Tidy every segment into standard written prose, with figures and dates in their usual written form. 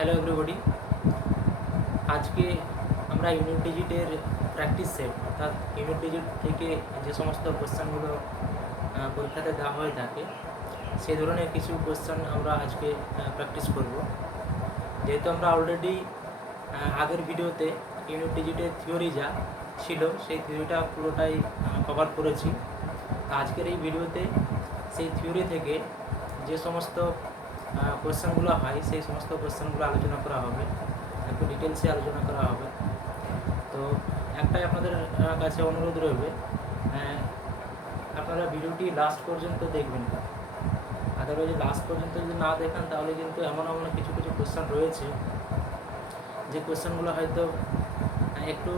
Hello everybody. আজকে আমরা unit ডিজিটের প্র্যাকটিস সেট অর্থাৎ ইউনিট ডিজিট থেকে যে সমস্ত কোশ্চেনগুলো পরীক্ষাতে দেওয়া হয়ে থাকে সেই ধরনের কিছু কোশ্চেন আমরা আজকে প্র্যাকটিস করব। যেহেতু আমরা অলরেডি আগের ভিডিওতে ইউনিট ডিজিটের থিওরি যা ছিল সেই থিওরিটা পুরোটাই কভার করেছি। আজকের এই ভিডিওতে সেই থিওরি থেকে যে সমস্ত কোশ্চেনগুলো হয় সেই সমস্ত কোশ্চেনগুলো আলোচনা করা হবে, একটু ডিটেলসে আলোচনা করা হবে। তো একটাই আপনাদের কাছে অনুরোধ রইবে, আপনারা ভিডিওটি লাস্ট পর্যন্ত দেখবেন না। আদারওয়াইজ লাস্ট পর্যন্ত যদি না দেখেন তাহলে কিন্তু এমন কিছু কিছু কোশ্চেন রয়েছে যে কোশ্চেনগুলো হয়তো একটু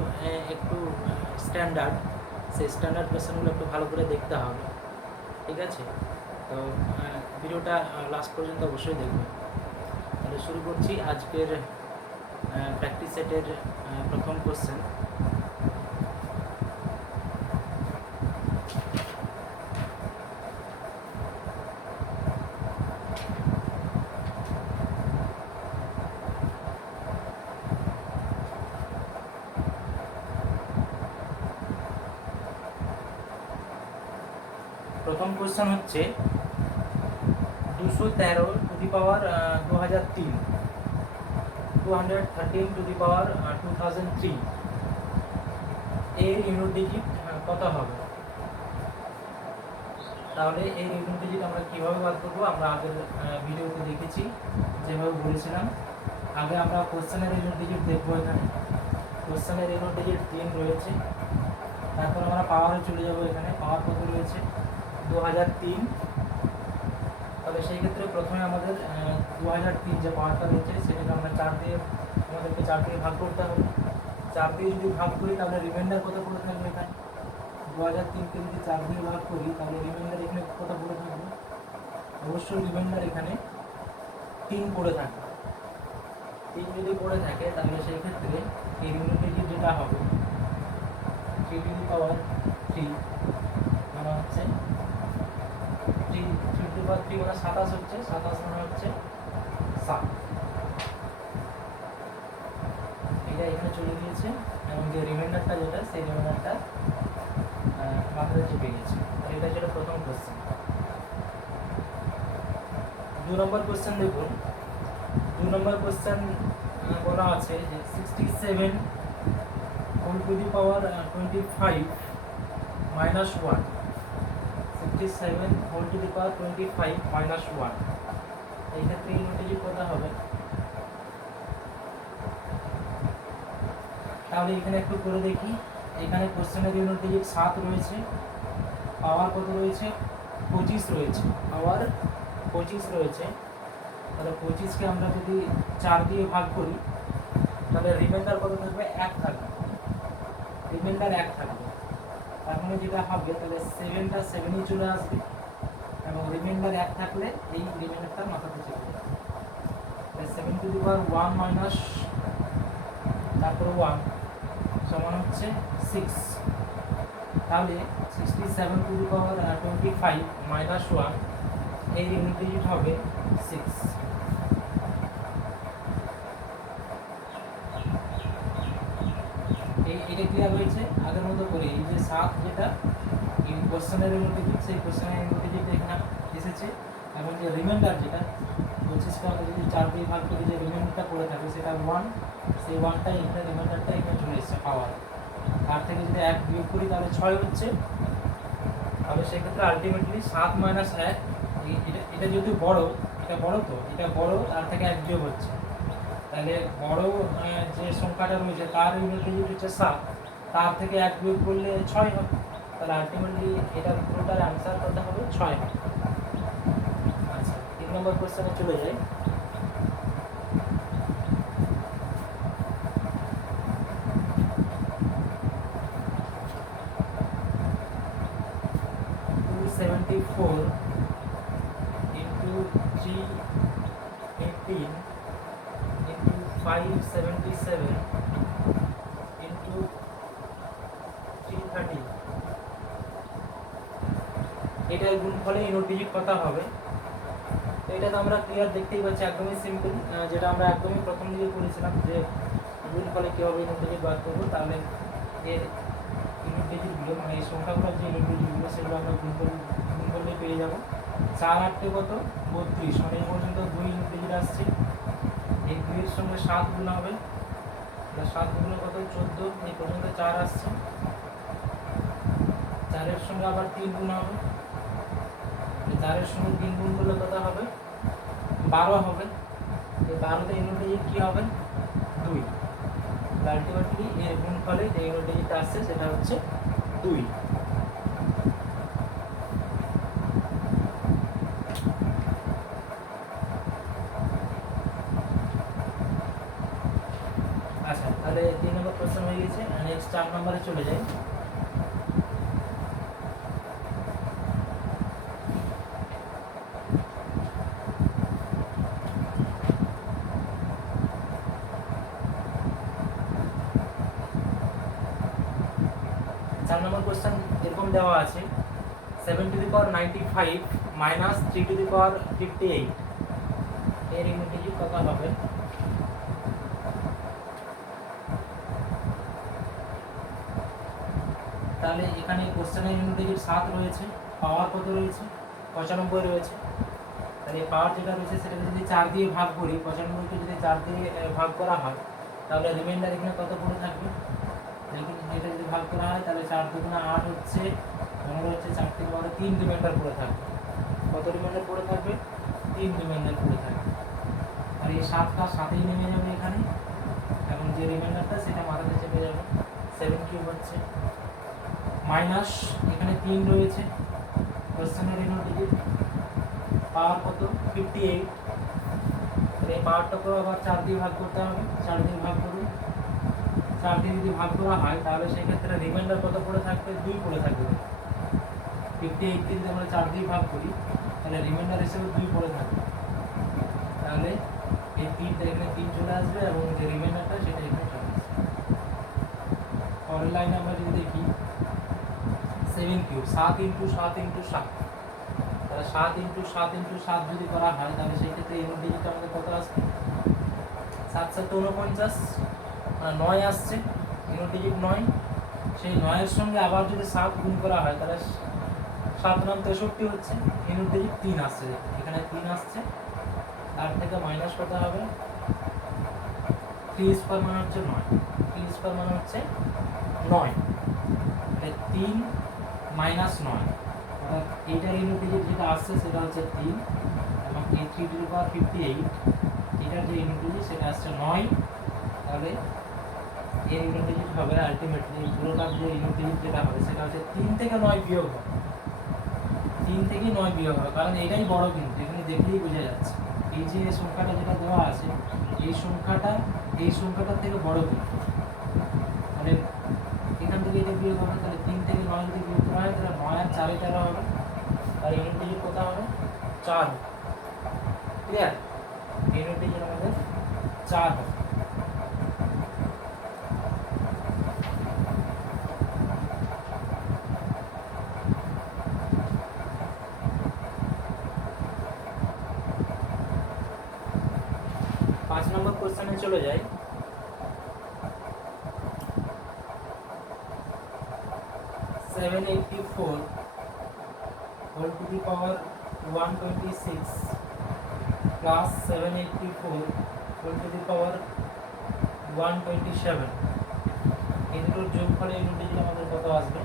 একটু স্ট্যান্ডার্ড, সেই স্ট্যান্ডার্ড কোশ্চেনগুলো একটু ভালো করে দেখতে হবে, ঠিক আছে? তো ভিডিওটা লাস্ট পর্যন্ত অবশ্যই দেখবেন। তাহলে শুরু করছি আজকের প্র্যাকটিস সেটের প্রথম কোশ্চেন। প্রথম কোশ্চেন হচ্ছে 213 two the power 2003, 213 two the পাওয়ার 2003 এর ইউনিট ডিজিট কত হবে? তাহলে এই ইউনিট ডিজিট আমরা কীভাবে বার করবো আমরা আগের ভিডিওতে দেখেছি, যেভাবে বলেছিলাম। আগে আমরা কোশ্চেনের ইউনিট ডিজিট দেখবো। এখানে কোশ্চেনের ইউনিট ডিজিট 3 রয়েছে, তারপর আমরা পাওয়ারে চলে যাব। এখানে পাওয়ার কত রয়েছে? 2003। তাহলে সেই ক্ষেত্রে প্রথমে আমাদের 2003 যে পাওয়ারটা রয়েছে সেটাকে আমরা 4 দিয়ে আমাদেরকে 4 দিয়ে ভাগ করতে হবে। 4 দিয়ে যদি ভাগ করি তাহলে রিমাইন্ডার কত পড়ে থাকবে? এখানে 2003কে যদি 4 দিয়ে ভাগ করি তাহলে রিমাইন্ডার এখানে কত পড়ে থাকবে? অবশ্যই রিমাইন্ডার এখানে 3 পড়ে থাকবে। 3 যদি পড়ে থাকে তাহলে সেই ক্ষেত্রে এই ইউনিট ডিজিট যেটা হবে 3 টু দি পাওয়ার 3 মানে হচ্ছে 3 টু দি পাওয়ার 3 মানে 27 হচ্ছে। 27 মানে হচ্ছে 7। এটা এখানে চলে গিয়েছে এবং যে রিমাইন্ডারটা যেটা সেই রিমাইন্ডারটা মাথায় চেপে গেছে। এটা ছিল প্রথম কোশ্চেন। 2 নম্বর কোশ্চেন দেখুন। 2 নম্বর কোশ্চেন বলা আছে যে 67 whole to the power 25 minus 1। 67 whole to the power 25 minus 1 এই ক্ষেত্রে ইউনিট ডিজিট কত হবে? তাহলে এখানে একটু করে দেখি। এখানে কোশ্চেনের ইউনিট ডিজিট 7 রয়েছে, পাওয়ার কত রয়েছে? 25 রয়েছে, পাওয়ার 25 রয়েছে। তাহলে 25কে আমরা যদি 4 দিয়ে ভাগ করি তাহলে রিমাইন্ডার কত থাকবে? 1 থাকবে। রিমাইন্ডার 1 থাকবে। তার মানে যেটা হবে তাহলে 7টা 7ই চলে আসবে এবং রিমাইন্ডার 1 থাকলে এই রিমাইন্ডারটা মাথাতে চেপে যাবে। 7 টু দি পাওয়ার 1 মাইনাস তারপর 1 সমান হচ্ছে 6। তাহলে 67 টু দি পাওয়ার 25 মাইনাস 1 এই ইউনিট ডিজিট হবে 6। এটা ক্লিয়ার হয়েছে? আগের মতো করে এই যে 7 যেটা এই কোশ্চেনের ইউনিট ডিজিট সেই কোশ্চেনের ইউনিট ডিজিট এখানে এসেছে এবং যে রিমাইন্ডার যেটা 25কে আমরা যদি 4 দিয়ে ভাগ করি যে রিমাইন্ডারটা পড়ে থাকে সেটা 1, সেই 1টাই এখানে রিমাইন্ডারটা এখানে চলে এসেছে পাওয়ার। তার থেকে যদি 1 বিয়োগ করি তাহলে 6 হচ্ছে। তাহলে সেক্ষেত্রে আলটিমেটলি 7 মাইনাস 1 এটা যদি বড়, এটা বড়, তো এটা বড়, তার থেকে 1 বিয়োগ হচ্ছে। তাহলে বড় যে সংখ্যাটা রয়েছে তার ইউনিট ডিজিট হচ্ছে 7, তার থেকে 1 বিয়োগ করলে 6 হবে। তাহলে আলটিমেটলি এটার পুরোটার অ্যান্সার কত হবে? 6 হবে। আচ্ছা, 3 নম্বর কোশ্চেনে চলে যাই। into 318 into 577 into 330 এটার গুণফলে ইউনিট ডিজিট কত হবে? এটা তো আমরা ক্লিয়ার দেখতেই পাচ্ছি, একদমই সিম্পল, যেটা আমরা একদমই প্রথম দিকে করেছিলাম যে গুণফলে কীভাবে ইউনিট ডিজিট বার করবো। তাহলে এর ইউনিট ডিজিটগুলো মানে এই সংখ্যাগুলোর যে ইউনিট ডিজিটগুলো সেগুলো আমরা গুণ করলে পেয়ে যাবো। 4 8 কত 32, মানে এই পর্যন্ত 2 ইউনিট ডিজিট আসছে। এই 2 এর সঙ্গে 7 গুণ হবে, 7 গুণ কত 14, এই পর্যন্ত 4 আসছে। 4 এর সঙ্গে আবার 3 গুণ হবে, 4 এর সঙ্গে 3 গুণ করলে কত হবে 12 হবে। এই 12তে ইউনিট ডিজিট কী হবে 2। আলটিমেটলি এর গুণফলে যে ইউনিট ডিজিট আসছে সেটা হচ্ছে 2। আচ্ছা, তাহলে 3 নম্বর কোশ্চেন হয়ে গেছে। নেক্সট 4 নম্বরে চলে যাই। কোশ্চেন এরকম দেওয়া আছে 7 to the power 95 minus 3 to the power 58 এর ইউনিট ডিজিট কত হবে। তাহলে এখানে কোশ্চেনের ইউনিট ডিজিট 7 রয়েছে, পাওয়ার কত রয়েছে 95 রয়েছে। তাহলে পাওয়ার যেটা রয়েছে সেটাকে যদি 4 দিয়ে ভাগ করি, 95কে যদি 4 দিয়ে ভাগ করা হয় তাহলে রিমাইন্ডার এখানে কত পড়ে থাকবে। দেখুন এটা যদি ভাগ করা হয় তাহলে 4 দুগুণা 8 হচ্ছে, 15 হচ্ছে, 4 থেকে 12 3 রিমাইন্ডার পড়ে থাকবে। কত রিমাইন্ডার পড়ে থাকবে 3 রিমাইন্ডার পড়ে থাকবে। আর এই 7টা 7এই নেমে যাবে এখানে, এবং যে রিমাইন্ডারটা সেটা মাথাতে চেপে যাবে। 7 কিউব হচ্ছে মাইনাস এখানে 3 রয়েছে, কোশ্চেনের ইউনিট ডিজিট পাওয়ার কত 58। এই পাওয়ারটাকেও আবার 4 দিয়ে ভাগ করতে হবে, 4 দিয়ে ভাগ করুন। 4 দিয়ে যদি ভাগ করা হয় তাহলে সেক্ষেত্রে রিমাইন্ডার কত পড়ে থাকবে 2 পড়ে থাকবে। 58 কে যদি আমরা 4 দিয়ে ভাগ করি তাহলে রিমাইন্ডার হিসেবে 2 পড়ে থাকবে। তাহলে এই 3টা এখানে 3 চলে আসবে এবং যে রিমাইন্ডারটা সেটা এখানে চলে আসবে। পরের লাইনে আমরা যদি দেখি 7 কিউব 7 ইন্টু 7 ইন্টু 7, তাহলে 7 ইন্টু 7 ইন্টু 7 যদি করা হয় তাহলে সেই ক্ষেত্রে ইউনিট ডিজিট আমাদের কত আসবে 7 7 49, 9 আসছে ইউনিট ডিজিট 9। সেই 9 এর সঙ্গে আবার যদি 7 গুণ করা হয় তাহলে 7 9 63 হচ্ছে, ইউনিট ডিজিট 3 আসছে, এখানে 3 আসছে। তার থেকে মাইনাস কত হবে 3 স্কয়ার মানে হচ্ছে 9, 3 স্কয়ার মানে হচ্ছে 9, তাহলে 3 মাইনাস 9, অর্থাৎ এইটার ইউনিট ডিজিট যেটা আসছে সেটা হচ্ছে 3 এবং এই 3 টু দি পাওয়ার 58 এটার যে ইউনিট ডিজিট সেটা আসছে 9। তাহলে এর ইউনিট ডিজিট হবে আলটিমেটলি এই পুরোটার যে ইউনিট ডিজিট যেটা হবে সেটা হচ্ছে 3 থেকে 9 বিয়োগ হবে, 3 থেকে 9 বিয়োগ হবে, কারণ এটাই বড়, কিন্তু এখানে দেখলেই বোঝা যাচ্ছে এই যে সংখ্যাটা যেটা দেওয়া আছে এই সংখ্যাটার থেকে বড় কিন্তু। তাহলে এখান থেকে এটা বিয়োগ হবে, তাহলে 3 থেকে 9 যদি বিয়োগ করা হয় তাহলে 9 আর 4 13 হবে, আর ইউনিট ডিজিট কত হবে 4। ক্লিয়ার, ইউনিট ডিজিট আমাদের 4 হবে। নম্বর কোশ্চেনে চলে যাই। 784 whole to the power 126 plus 784 whole to the power 127, এই দুটোর যোগফলে ইউনিট ডিজিট আমাদের কত আসবে।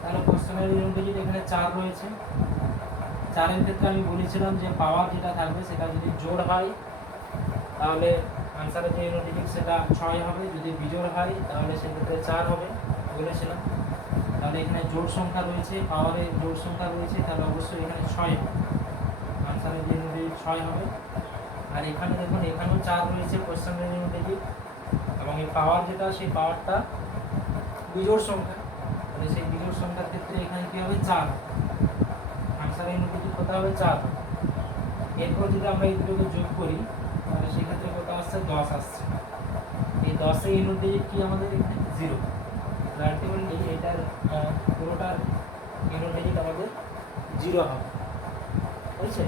তাহলে কোশ্চেনের ইউনিট ডিজিট এখানে 4 রয়েছে। 4 এর ক্ষেত্রে আমি বলেছিলাম যে পাওয়ার যেটা থাকবে সেটা যদি জোড় হয় তাহলে আনসারের যে ইউনিট ডিজিট সেটা 6 হবে, যদি বিজোড় হয় তাহলে সেক্ষেত্রে 4 হবে বলেছিলাম। তাহলে এখানে জোড় সংখ্যা রয়েছে, পাওয়ারে জোড় সংখ্যা রয়েছে, তাহলে অবশ্যই এখানে 6 হবে, আনসারের যে ইউনিট ডিজিট 6 হবে। আর এখানে দেখুন এখানেও 4 রয়েছে কোশ্চেনের ইউনিট ডিজিট, এবং এই পাওয়ার যেটা সেই পাওয়ারটা বিজোড় সংখ্যা, তাহলে সেই বিজোড় সংখ্যার ক্ষেত্রে এখানে কী হবে 4, আনসারের ইউনিট ডিজিট কত হবে 4। এরপর যদি আমরা এই দুটোকে যোগ করি তাহলে সেক্ষেত্রে কত আসছে 10 আসছে। এই 10 এর ইউনিট ডিজিট কি আমাদের এখানে 0, আলটিমেটলি এটার পুরোটার ইউনিট ডিজিট আমাদের জিরো হবে, বুঝছে?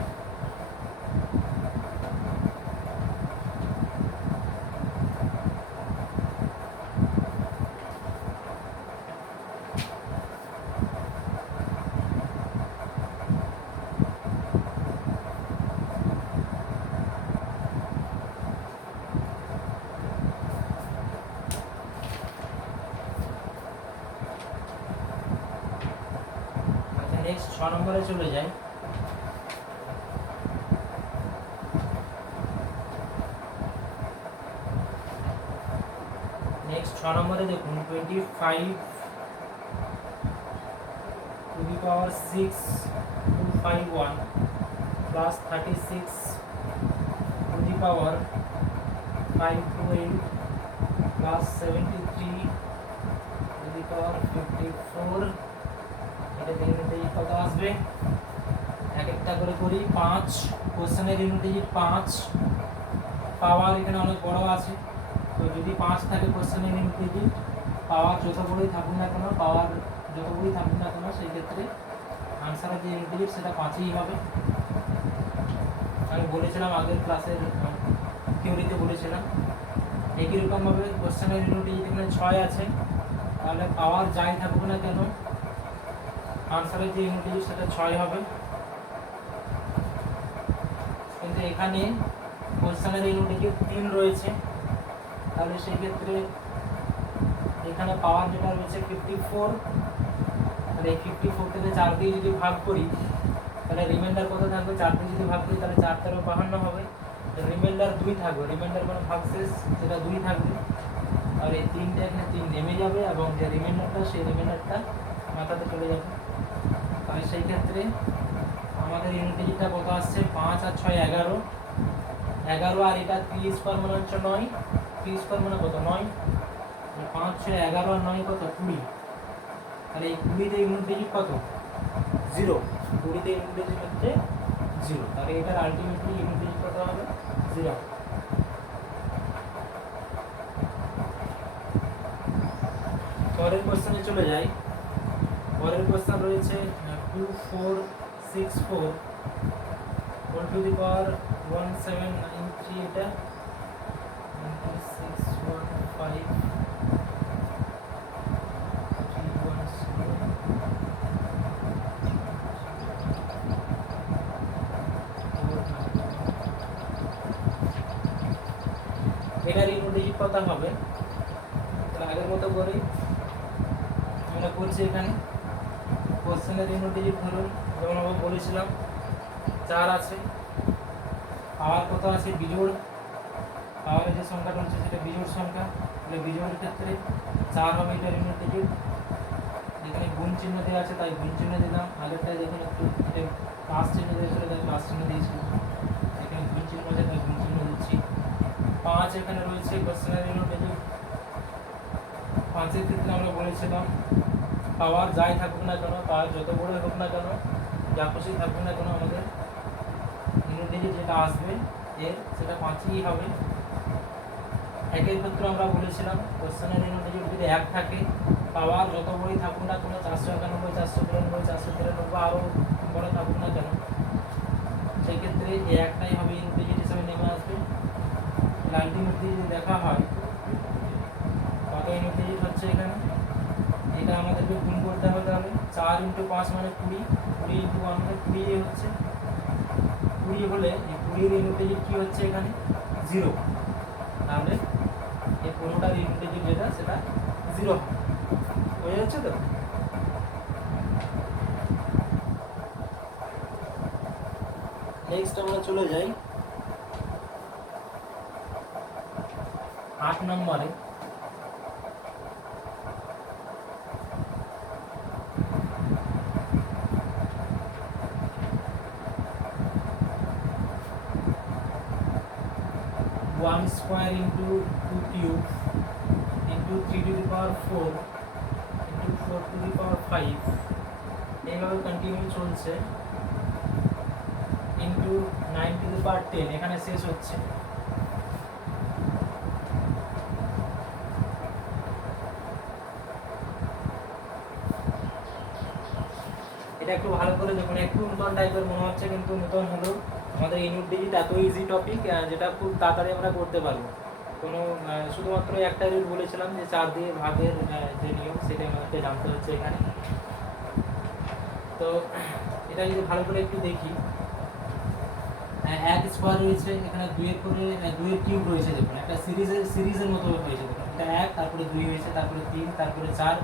আচ্ছা, নেক্সট 6 নম্বরে চলে যাই। নেক্সট 6 নম্বরে দেখুন 25 to the power 6 251 plus 36 to the power 528 plus 73 to the power 54। এটা ইউনিট ডিজিট কত আসবে? এক একটা করে করি। 5 কোশ্চেনের ইউনিট ডিজিট 5, পাওয়ার এখানে অনেক বড় আছে, তো যদি 5 থাকে কোশ্চেনের ইউনিট ডিজিট, পাওয়ার যত বড়ই থাকুক না কেন, সেই ক্ষেত্রে আনসারের যে ইউনিট ডিজিট সেটা 5ই হবে। আমি বলেছিলাম আগের ক্লাসের থিওরিতে বলেছিলাম। একই রকমভাবে কোশ্চেনের ইউনিট ডিজিট এখানে 6 আছে, তাহলে পাওয়ার যাই থাকুক না কেন আনসারের যে ইউনিট ডিজিট সেটা 6 হবে। কিন্তু এখানে কোশ্চেনের ইউনিট ডিজিট 3 রয়েছে, তাহলে সেই ক্ষেত্রে এখানে পাওয়ার যেটা রয়েছে 54, তাহলে এই 54 থেকে 4 দিয়ে যদি ভাগ করি তাহলে রিমাইন্ডার কত থাকবে? 4 দিয়ে যদি ভাগ করি তাহলে 4 তেরো 52 হবে, রিমাইন্ডার 2 থাকবে, রিমাইন্ডার মানে ভাগশেষ সেটা 2 থাকবে। আর এই 3টা এখানে 3 নেমে যাবে এবং যে রিমাইন্ডারটা সেই রিমাইন্ডারটা মাথাতে চলে যাবে। তাহলে সেই ক্ষেত্রে আমাদের ইউনিট ডিজিটটা কত আসছে? 5 আর 6 11, আর এটা 3 স্কোয়ার মানে হচ্ছে 9, 3 স্কোয়ার মানে কত? 9, 5 6 11 আর 9 কত? 20। তাহলে এই 20 ইউনিট ডিজিট কত? 0। 20 ইউনিট ডিজিট হচ্ছে 0, তাহলে এটার আলটিমেটলি ইউনিট ডিজিট কত হবে? 0। পরের কোশ্চেনে চলে যাই। পরের কোশ্চেন রয়েছে 2464 1 টু দি পাওয়ার 1793, এটা 615 এটার ইউনিট ডিজিট কত হবে? আগের মতো করে আমরা করছি। এখানে কোশ্চেনের ইউনিট ডিজিট ধরুন যেমন আমরা বলেছিলাম 4 আছে, পাওয়ার কত আছে? বিজোড়, পাওয়ারের যে সংখ্যাটা হচ্ছে সেটা বিজোড় সংখ্যা, তাহলে বিজোড়ের ক্ষেত্রে 4 হবে এটার ইউনিট ডিজিট। এখানে গুণ চিহ্ন দেওয়া আছে তাই গুণ চিহ্ন দিলাম, আগেরটা দেখুন একটু এটা প্লাস চিহ্ন দিয়েছিল তাই প্লাস চিহ্ন দিয়েছি, এখানে গুণ চিহ্ন আছে তাই গুণ চিহ্ন দিচ্ছি। 5 এখানে রয়েছে কোশ্চেনের ইউনিট ডিজিট। 5-এর ক্ষেত্রে আমরা বলেছিলাম পাওয়ার যাই থাকুক না কেন, পাওয়ার যত বড় হোক না কেন, যা খুশি থাকুক না কেন, আমাদের ইউনিট ডিজিট যেটা আসবে এর সেটা 5ই হবে। একের ক্ষেত্রে আমরা বলেছিলাম কোশ্চেনের ইউনিট ডিজিট যদি 1 থাকে, পাওয়ার যত বড়ই থাকুক না কেন, 491 493 493 আরও বড় থাকুক না কেন, সেই ক্ষেত্রে এই একটাই হবে ইউনিট ডিজিট হিসেবে নেমে আসবে। আলটিমেটলি যদি দেখা হয় কত ইউনিট ডিজিট হচ্ছে এখানে, এটা আমাদেরকে গুণ করতে হবে। তাহলে 4 × 5 মানে 20, 20 × 1 মানে 20 হচ্ছে। 20 হলে এই 20 ইউনিট ডিজিট কি হচ্ছে এখানে? 0। তাহলে এই পুরোটার ইউনিট ডিজিট যেটা সেটা 0 হয়ে যাচ্ছে। তো নেক্সট আমরা চলে যাই 8 নম্বরে। one square into 2 cube into 3 to the power 4 into 4 to the power 5 এইভাবে কন্টিনিউ চলছে into 9 to the power 10 এখানে শেষ হচ্ছে। এটা এটা একটু ভালো করে দেখুন, একটু নতুন টাইপের মনে হচ্ছে কিন্তু নতুন হলেও আমাদের ইউনিট ডিজিট এত ইজি টপিক যেটা খুব তাড়াতাড়ি আমরা করতে পারবো। কোনো শুধুমাত্র একটা রুল বলেছিলাম যে 4 দিয়ে ভাগের যে নিয়ম সেটা আমাদেরকে জানতে হচ্ছে এখানে। তো এটা যদি ভালো করে একটু দেখি, 1 স্কোয়ার রয়েছে, এখানে 2 এর করে 2 এর কিউব রয়েছে, দেখুন একটা সিরিজের মতো হয়েছে, দেখুন এটা 1, তারপরে 2 হয়েছে, তারপরে 3, তারপরে 4,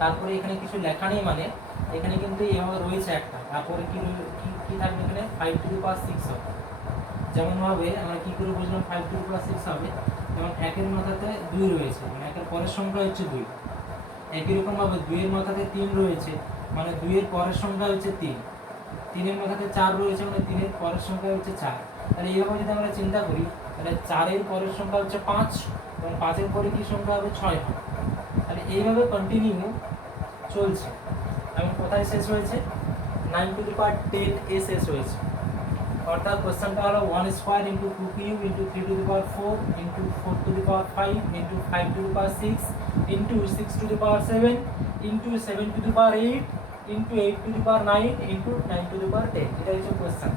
তারপরে এখানে কিছু লেখা নেই, মানে এখানে কিন্তু এইভাবে রয়েছে একটা, তারপরে কি থাকবে এখানে 5 টু দি পাওয়ার 6 হবে। যেমনভাবে আমরা কি করে বুঝলাম 5 টু দি পাওয়ার 6 হবে, যেমন 1 এর মাথাতে 2 রয়েছে, মানে 1 এর পরের সংখ্যা হচ্ছে 2। একই রকমভাবে 2 এর মাথাতে 3 রয়েছে, মানে 2 এর পরের সংখ্যা হচ্ছে 3। 3 এর মাথাতে 4 রয়েছে, মানে 3 এর পরের সংখ্যা হচ্ছে 4। তাহলে এইভাবে যদি আমরা চিন্তা করি, তাহলে 4 এর পরের সংখ্যা হচ্ছে 5, এবং 5 এর পরে কি সংখ্যা হবে 6 হবে। তাহলে এইভাবে কন্টিনিউ চলছে, এবং কোথায় শেষ হয়েছে 9 টু দি পাওয়ার 10 এ শেষ হয়েছে। অর্থাৎ কোশ্চেনটা হলো 1 square into 2 cube into 3 to the power 4 into 4 to the power 5 into 5 to the power 6 into 6 to the power 7 into 7 to the power 8 into 8 to the power 9 into 9 to the power 10। এটা হচ্ছে question.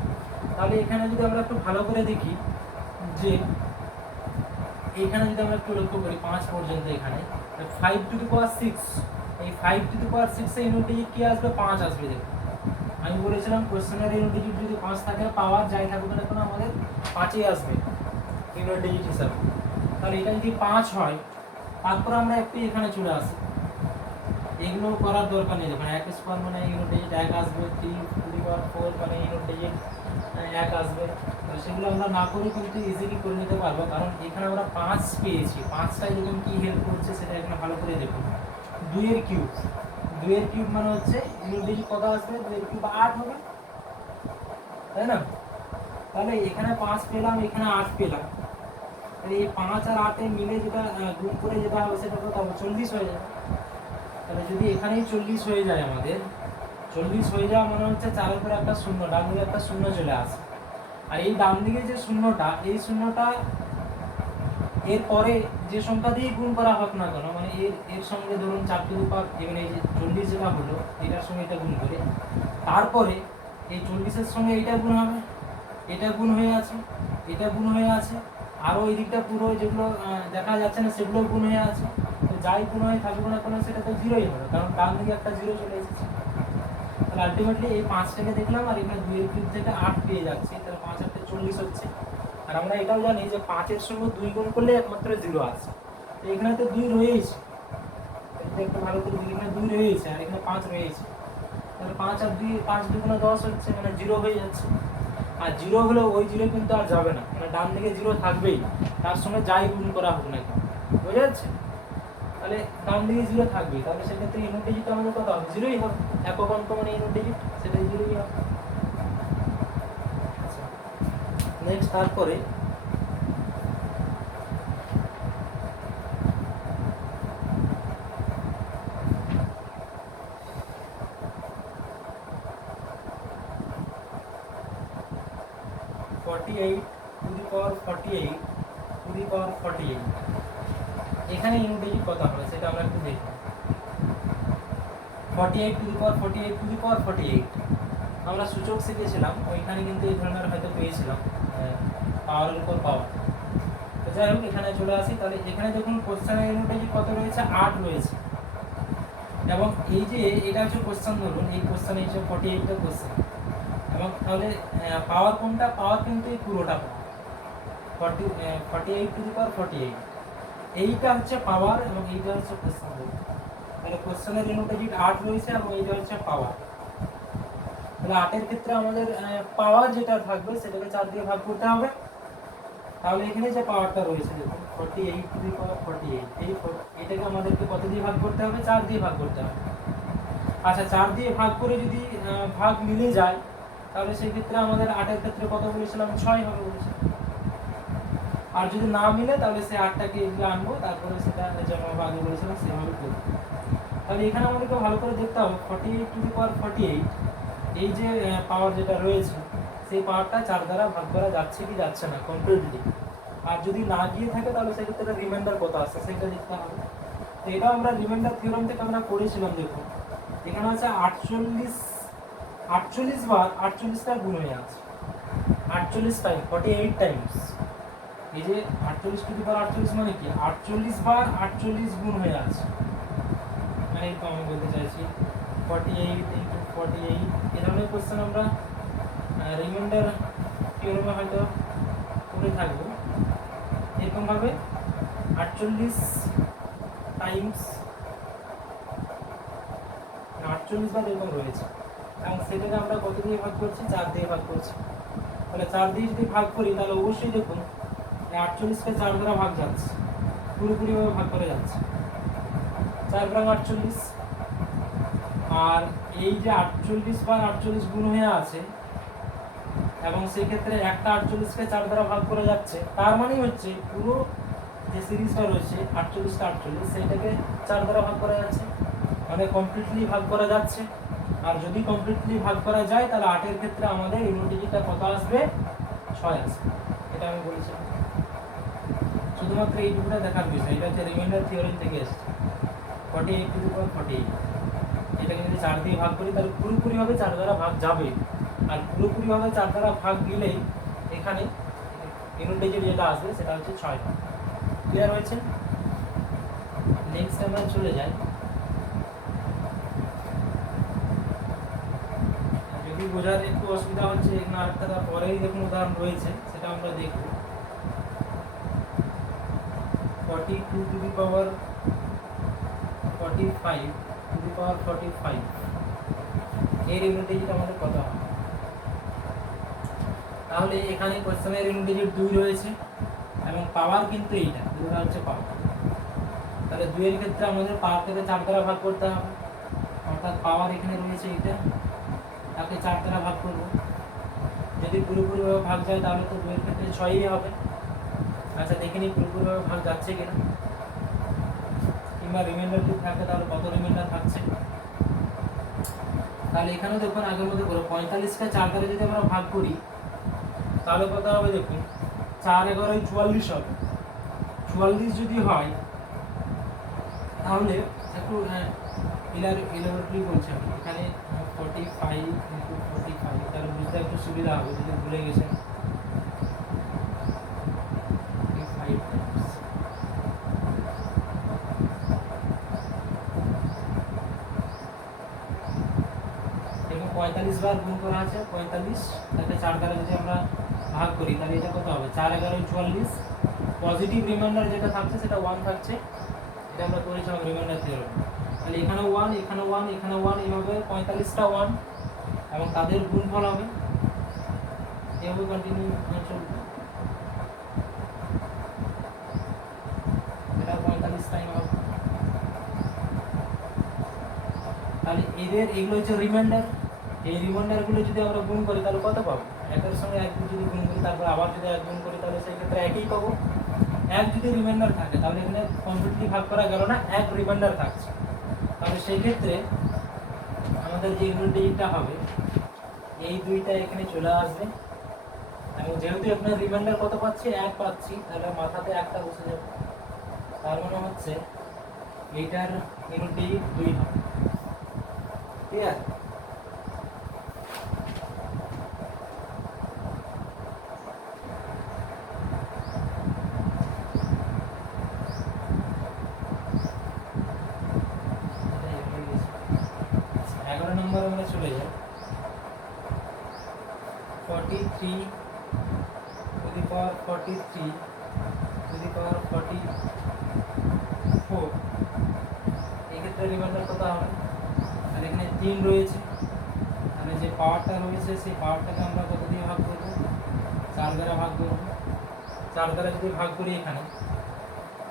তাহলে এখানে যদি আমরা একটু ভালো করে দেখি, যে এখানে যদি আমরা একটু লক্ষ্য করি 5 পর্যন্ত, এখানে 5 টু দি পাওয়ার 6, এই 5 টু দি পাওয়ার 6 এর ইউনিট ডিজিট কি আসবে 5 আসবে। দেখুন আমি বলেছিলাম কোশ্চেনের ইউনিট ডিজিট যদি 5 থাকে, পাওয়ার যাই থাকুক না কেন আমাদের 5ই আসবে ইউনিট ডিজিট হিসাবে। তাহলে এটা যদি 5 হয়, তারপর আমরা একটু এখানে চলে আসি, এগুলো করার দরকার নেই। দেখুন 1 স্কোয়ার মানে ইউনিট ডিজিট 1 আসবে, 3 টু দি পাওয়ার 4 মানে ইউনিট ডিজিট 1 আসবে। সেগুলো আমরা না করে কিন্তু ইজিলি করে নিতে পারবো, কারণ এখানে আমরা 5 পেয়েছি। 5টাই দেখুন কি হেল্প করছে সেটা এখানে ভালো করে দেখুন। 2 এর কিউব, 2 এর কিউব মানে হচ্ছে ইউনিট ডিজিট কত আসবে, 2 এর কিউব 8 হবে, তাই না? তাহলে এখানে 5 পেলাম, এখানে 8 পেলাম, তাহলে এই 5 আর 8 এ মিলে যেটা গুণ করে যেটা হবে সেটা কত হবে 40 হয়ে যাবে। তাহলে যদি এখানেই 40 হয়ে যায়, আমাদের 40 হয়ে যাওয়া মানে হচ্ছে 4 এর পরে একটা শূন্য, ডান দিকে একটা শূন্য চলে আসে। আর এই ডান দিকে যে শূন্যটা, এই শূন্যটা এর পরে যে সংখ্যা দিয়ে গুণ করা হোক না কেন, মানে এর সঙ্গে ধরুন 4 টু দি পাওয়ার, এখানে এই যে 40 যেটা হলো এটার সঙ্গে এটা গুণ করে, তারপরে এই 40-এর সঙ্গে এটা গুণ হবে, এটা গুণ হয়ে আছে, এটা গুণ হয়ে আছে, আরও এই দিকটা পুরো যেগুলো দেখা যাচ্ছে না সেগুলো গুণ হয়ে আছে। তো যাই গুণ হয়ে থাকবে না কেন সেটা তো 0ই হবে, কারণ ডান দিকে একটা 0 চলে এসেছে। তাহলে আলটিমেটলি এই 5টাকে দেখলাম, আর এখানে 2 এর কিউব থেকে 8 পেয়ে যাচ্ছি, তাহলে 5 আর 40 হচ্ছে। আর আমরা এটাও জানি যে 5 এর সঙ্গে 2 গুণ করলে একমাত্র 0 আছে, তো এখানে তো 2 রয়েছে, একটু ভালো করে দেখি, এখানে 2 রয়েছে আর এখানে 5 রয়েছে। তাহলে 5 আর 2, 5 দুগুণে 10 হচ্ছে, মানে 0 হয়ে যাচ্ছে। আর 0 হলে ওই 0 কিন্তু আর যাবে না, মানে ডান দিকে 0 থাকবেই, তার সঙ্গে যাই গুণ করা হোক না কেন, বুঝা যাচ্ছে? তাহলে ডান দিকে 0 থাকবেই, তাহলে সেক্ষেত্রে ইউনিট ডিজিট আমাদের কত হবে 0ই হবে, একক অঙ্ক মানে ইউনিট ডিজিট সেটাই 0ই হবে। আচ্ছা নেক্সট, তারপরে এখানে ইউনিট ডিজিট কত হবে সেটা আমরা একটু দেখব। 48 two the power 48 two the পাওয়ার 48 আমরা সূচক শিখেছিলাম, ওইখানে কিন্তু এই ধরনের হয়তো পেয়েছিলাম পাওয়ারের উপর পাওয়ার। তো যাই হোক এখানে চলে আসি, তাহলে এখানে দেখুন কোশ্চেনের ইউনিট ডিজিট কত রয়েছে 8 রয়েছে, এবং এই যে এটা হচ্ছে কোশ্চেন, ধরুন এই কোশ্চেন হচ্ছে 48টা কোশ্চেন, এবং তাহলে পাওয়ার কোনটা, পাওয়ার কিন্তু এই পুরোটা পাওয়ার 48 টু দি পাওয়ার 48, এইটা হচ্ছে পাওয়ার এবং এইটা হচ্ছে কোশ্চেন। তাহলে কোশ্চেনের ইউনিট ডিজিট 8 রয়েছে এবং এইটা হচ্ছে পাওয়ার। তাহলে 8 এর ক্ষেত্রে আমাদের পাওয়ার যেটা থাকবে সেটাকে 4 দিয়ে ভাগ করতে হবে। তাহলে এখানে যে পাওয়ারটা রয়েছে দেখুন 48 টু দি পাওয়ার 48, এটাকে আমাদেরকে কত দিয়ে ভাগ করতে হবে, 4 দিয়ে ভাগ করতে হবে। আচ্ছা 4 দিয়ে ভাগ করে যদি ভাগ মিলে যায়, তাহলে সেই ক্ষেত্রে আমাদের 8 এর ক্ষেত্রে কত বলেছিলাম 6 হবে বলেছিলাম। আর যদি না মিলে তাহলে সেই 8টাকে এগুলো আনবো, তারপরে সেটা যেমন আগে বলেছিলাম সেভাবে করবো। তাহলে এখানে আমাদেরকে ভালো করে দেখতে হবে 48 টু দি পাওয়ার 48, এই যে পাওয়ার যেটা রয়েছে সেই পাওয়ারটা 4 দ্বারা ভাগ করা যাচ্ছে কি যাচ্ছে না কমপ্লিটলি। আর যদি না গিয়ে থাকে তাহলে সেক্ষেত্রে রিমাইন্ডার কত আসছে সেটা দেখতে হবে। তো এটা আমরা রিমাইন্ডার থিওরাম থেকে আমরা করেছিলাম। দেখুন এখানে আছে 48 48 বার 48টা গুণ হয়ে আছে, 48 টাইম 48 টাইমস। এই যে 48 টু দি পাওয়ার 48 মানে কি 48 বার 48 গুণ হয়ে আছে, মানে এই তো আমি বলতে চাইছি 48 ইন্টু 48। এই ধরনের কোশ্চেন আমরা রিমাইন্ডার থিওরেমে হয়তো করে থাকবো। এরকমভাবে 48 টাইমস 48 বার এরকম রয়েছে, এবং সেটাকে আমরা কত দিয়ে ভাগ করছি, 4 দিয়ে ভাগ করছি। তাহলে 4 দিয়ে যদি ভাগ করি তাহলে অবশ্যই দেখুন 48কে 4 দ্বারা ভাগ যাচ্ছে, পুরোপুরিভাবে ভাগ করে যাচ্ছে, 4 ভাগ 48। আর এই যে 48 বার 48 গুণ হয়ে আছে, এবং সেক্ষেত্রে একটা 48কে 4 দ্বারা ভাগ করে যাচ্ছে, তার মানেই হচ্ছে পুরো যে সিরিজটা রয়েছে 48টা 48 সেইটাকে 4 দ্বারা ভাগ করা যাচ্ছে, মানে কমপ্লিটলি ভাগ করা যাচ্ছে। আর যদি কমপ্লিটলি ভাগ করা যায় তাহলে 8 এর ক্ষেত্রে আমাদের ইউনিট ডিজিটটা কত আসবে, 6 আসবে। এটা আমি বলেছিলাম, শুধুমাত্র এইটুকুটা দেখার বিষয়। এটা হচ্ছে রিমাইন্ডার থিওরেম থেকে এসেছে, 48 টু দি পাওয়ার 48। এটাকে যদি 4 দিয়ে ভাগ করি তাহলে পুরোপুরিভাবে 4 দ্বারা ভাগ যাবে, আর পুরোপুরিভাবে 4 দ্বারা ভাগ দিলেই এখানে ইউনিট ডিজিট যেটা আসবে সেটা হচ্ছে 6। ক্লিয়ার হয়েছে? নেক্সট আমরা চলে যাই। যদি বোঝার একটু অসুবিধা হচ্ছে, এখানে আরেকটা পরেই দেখুন উদাহরণ রয়েছে, সেটা আমরা দেখব। 42 two the power 45 two the পাওয়ার 45 এর ইউনিট ডিজিট আমাদের কত হবে? তাহলে এখানে কোশ্চেনের ইউনিট ডিজিট 2 রয়েছে, এবং পাওয়ার কিন্তু এইটা দুটো হচ্ছে পাওয়ার। তাহলে 2 এর ক্ষেত্রে আমাদের পাওয়ার থেকে 4 দ্বারা ভাগ করতে হবে, অর্থাৎ পাওয়ার এখানে রয়েছে এইটা, তাকে 4 দ্বারা ভাগ করব। যদি পুরোপুরিভাবে ভাগ যায় তাহলে তো 2 এর ক্ষেত্রে 6ই হবে। আচ্ছা দেখে নিই পুরোপুরিভাবে ভাগ যাচ্ছে কিনা, কিংবা রিমাইন্ডার যদি থাকে তাহলে কত রিমাইন্ডার থাকছে। তাহলে এখানেও দেখুন আগের মধ্যে করো 45কে 4 দ্বারা যদি আমরা ভাগ করি তাহলে কত হবে দেখুন, 4 11 44 হবে। 44 যদি হয় তাহলে একটু ইলাবোরেটলি বলছি আমি, এখানে 45 ইন্টু 45, তাহলে বুঝতে একটু সুবিধা হবে যদি ভুলে গেছেন। 45 টাইমস এবং 45 বার গুণ করা আছে 45, তাকে 4 দ্বারা যদি আমরা ভাগ করি তাহলে এটা কত হবে, 4 11 44। পজিটিভ রিমাইন্ডার যেটা থাকছে সেটা 1 থাকছে, এটা আমরা করেছিলাম রিমাইন্ডার থিওরেম। তাহলে এখানেও 1, এখানেও 1, এখানেও 1, এইভাবে 45টা 1, এবং তাদের গুণফল হবে, এভাবে কন্টিনিউ চলবে। এটা 45 টাইম হবে। তাহলে এগুলো হচ্ছে রিমাইন্ডার। এই রিমাইন্ডারগুলো যদি আমরা গুণ করি তাহলে কত পাবো, 1 এর সঙ্গে 1 যদি গুণ করি তারপর আবার যদি 1 গুণ করি তাহলে সেই ক্ষেত্রে 1ই পাবো। 1 যদি রিমাইন্ডার থাকে তাহলে এখানে কমপ্লিটলি ভাগ করা গেল না, 1 রিমাইন্ডার থাকছে। তাহলে সেই ক্ষেত্রে আমাদের যে ইউনিট ডিজিটটা হবে এই দুইটা এখানে চলে আসবে, এবং যেহেতু আপনার রিমাইন্ডার কত পাচ্ছি, 1 পাচ্ছি, তাহলে মাথাতে 1টা বসে যাবে। তার মানে হচ্ছে এইটার ইউনিট ডিজিট 2 হবে। ক্লিয়ার? আমরা চলে যাই 43 two the power 43 two the পাওয়ার 44, এই ক্ষেত্রে রিমাইন্ডার কত হবে, আর এখানে 3 রয়েছে, তাহলে যে পাওয়ারটা রয়েছে সেই পাওয়ারটাকে আমরা কত দিয়ে ভাগ করব, 4 দ্বারা ভাগ করব। 4 দ্বারা যদি ভাগ করি এখানে,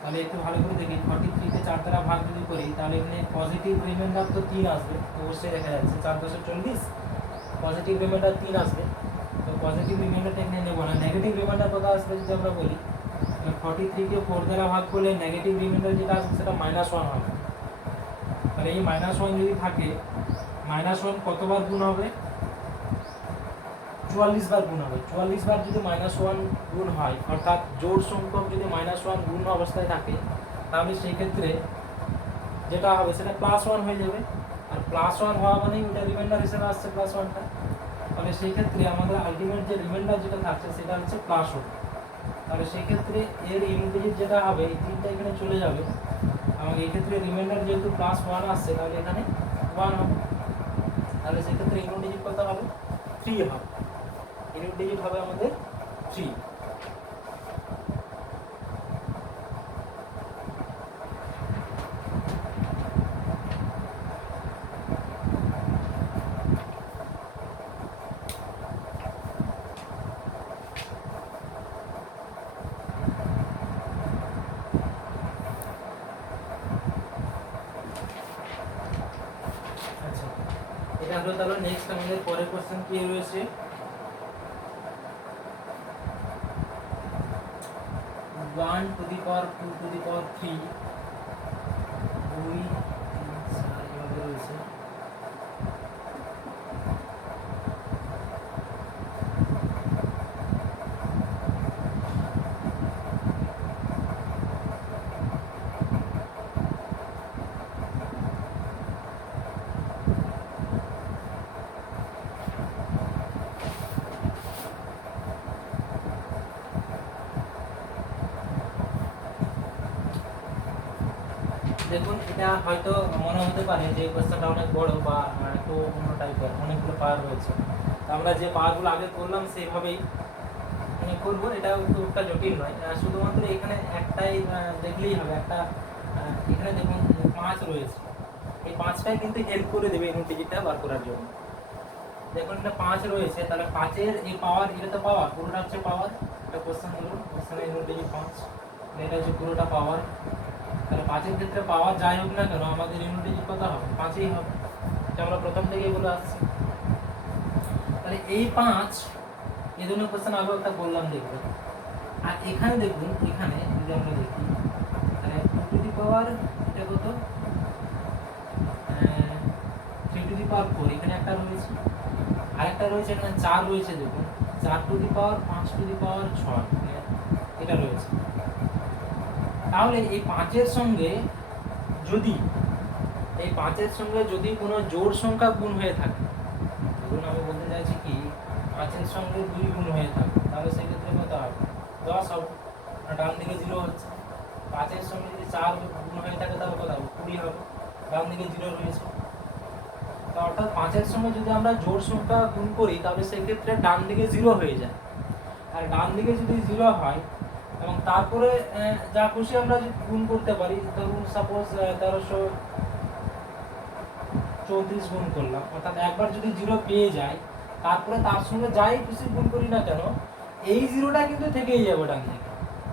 তাহলে একটু ভালো করে দেখি 43কে 4 দ্বারা ভাগ যদি করি তাহলে এখানে পজিটিভ রিমাইন্ডার তো 3 আসবে, অবশ্যই দেখা যাচ্ছে 4 × 40, পজিটিভ রিমাইন্ডার 3 আসবে। তো পজিটিভ রিমাইন্ডারটা এখানে নেব না, নেগেটিভ রিমাইন্ডার কত আসবে যদি আমরা বলি, 43কে 4 দ্বারা ভাগ করলে নেগেটিভ রিমাইন্ডার যেটা আসবে সেটা -1 হবে। তাহলে এই -1 যদি থাকে, -1 কতবার গুণ হবে, 44 বার গুণ হবে। 44 বার যদি -1 গুণ হয়, অর্থাৎ জোড় সংখ্যক যদি -1 গুণ অবস্থায় থাকে, তাহলে সেই ক্ষেত্রে যেটা হবে সেটা +1 হয়ে যাবে। আর +1 হওয়া মানেই ওটা রিমাইন্ডার হিসেবে আসছে +1টা। তাহলে সেই ক্ষেত্রে আমাদের আলটিমেট যে রিমাইন্ডার যেটা থাকছে সেটা হচ্ছে +1। তাহলে সেই ক্ষেত্রে এর ইউনিট ডিজিট যেটা হবে এই 3টা এখানে চলে যাবে, এবং এই ক্ষেত্রে রিমাইন্ডার যেহেতু +1 আসছে তাহলে এখানে 1 হবে। তাহলে সেই ক্ষেত্রে ইউনিট ডিজিট কত হবে? 3 হবে। ইউনিট ডিজিট হবে আমাদের 3। আচ্ছা, এটা হলো। তাহলে নেক্সট আমাদের পরের কোশ্চেন কি রয়েছে? 1 two the power 2 two the পাওয়ার 3 2 3 4 এভাবে রয়েছে। দেখুন, এটা হয়তো মনে হতে পারে যে কোশ্চেনটা অনেক বড় বা একটু অন্য টাইপের, অনেকগুলো পাওয়ার রয়েছে। আমরা যে পাওয়ারগুলো আগে করলাম সেইভাবেই করবো, এটা খুবটা জটিল নয়। শুধুমাত্র এখানে একটাই দেখলেই হবে। একটা এখানে দেখুন 5 রয়েছে, এই 5টাই কিন্তু হেল্প করে দেবে ইউনিট ডিজিটটা বার করার জন্য। দেখুন এটা 5 রয়েছে, তাহলে 5-এর এই পাওয়ার, এটা তো পাওয়ার, পুরোটা হচ্ছে পাওয়ার। এটা কোশ্চেন হলো, কোশ্চেনের ইউনিট ডিজিট 5, এটা হচ্ছে পুরোটা পাওয়ার। তাহলে 5-এর ক্ষেত্রে পাওয়ার যাই হোক না কেন আমাদের ইউনিট ডিজিট কত হবে? 5ই হবে। এটা আমরা প্রথম থেকেই বলে আসছি। তাহলে এই 5 এই ধরনের কোশ্চেন আগে একটা বললাম, দেখবেন। আর এখানে দেখুন, এখানে যদি আমরা দেখি তাহলে 2 টু দি পাওয়ার এটা কত? 3 টু দি পাওয়ার 4 এখানে একটা রয়েছে, আরেকটা রয়েছে এখানে 4 রয়েছে। দেখুন 4 to the power 5 to the power 6 এটা রয়েছে। তাহলে এই 5-এর সঙ্গে যদি কোনো জোড় সংখ্যা গুণ হয়ে থাকে, ধরুন আমি বলতে চাইছি কি 5-এর সঙ্গে 2 গুণ হয়ে থাকে, তাহলে সেক্ষেত্রে কত হবে? 10 হবে। ডান দিকে 0 হচ্ছে। 5-এর সঙ্গে যদি 4 গুণ হয়ে থাকে তাহলে কত হবে? 20 হবে। ডান দিকে 0 রয়েছে। তো অর্থাৎ 5-এর সঙ্গে যদি আমরা জোড় সংখ্যা গুণ করি তাহলে সেক্ষেত্রে ডান দিকে 0 হয়ে যায়। আর ডান দিকে যদি 0 হয় এবং তারপরে যা খুশি আমরা যদি গুণ করতে পারি, ধরুন সাপোজ 1334 গুণ করলাম, অর্থাৎ একবার যদি 0 পেয়ে যায় তারপরে তার সঙ্গে যাই খুশি গুণ করি না কেন এই 0টা কিন্তু থেকেই যাবে ডান দিকে,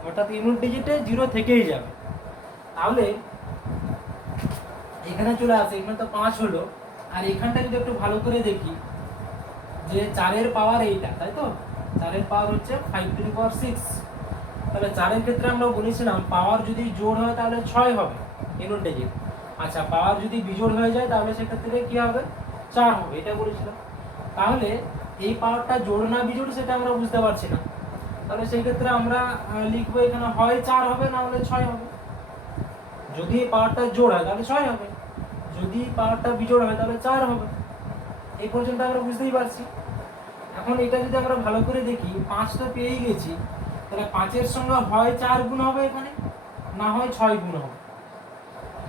অর্থাৎ ইউনিট ডিজিটে 0 থেকেই যাবে। তাহলে এখানে চলে আসে, এখানে তো 5 হলো, আর এখানটা যদি একটু ভালো করে দেখি যে 4-এর পাওয়ার এইটা, তাই তো 4-এর পাওয়ার হচ্ছে 5 টু দি পাওয়ার 6। তাহলে 4-এর ক্ষেত্রে আমরা বলেছিলাম পাওয়ার যদি জোড় হয় তাহলে 6 হবে ইউনিট ডিজিট। আচ্ছা, পাওয়ার যদি বিজোড় হয়ে যায় তাহলে সেক্ষেত্রে কি হবে? 4 হবে, এটা বলেছিলাম। তাহলে এই পাওয়ারটা জোড় না বিজোড় সেটা আমরা বুঝতে পারছি না। তাহলে সেই ক্ষেত্রে আমরা লিখবো এখানে হয় 4 হবে না হলে 6 হবে। যদি এই পাওয়ারটা জোড় হয় তাহলে 6 হবে, যদি পাওয়ারটা বিজোড় হয় তাহলে 4 হবে। এই পর্যন্ত আমরা বুঝতেই পারছি। এখন এটা যদি আমরা ভালো করে দেখি, 5টা পেয়েই গেছি, তাহলে 5-এর সঙ্গে হয় 4 গুণ হবে এখানে, না হয় 6 গুণ হবে।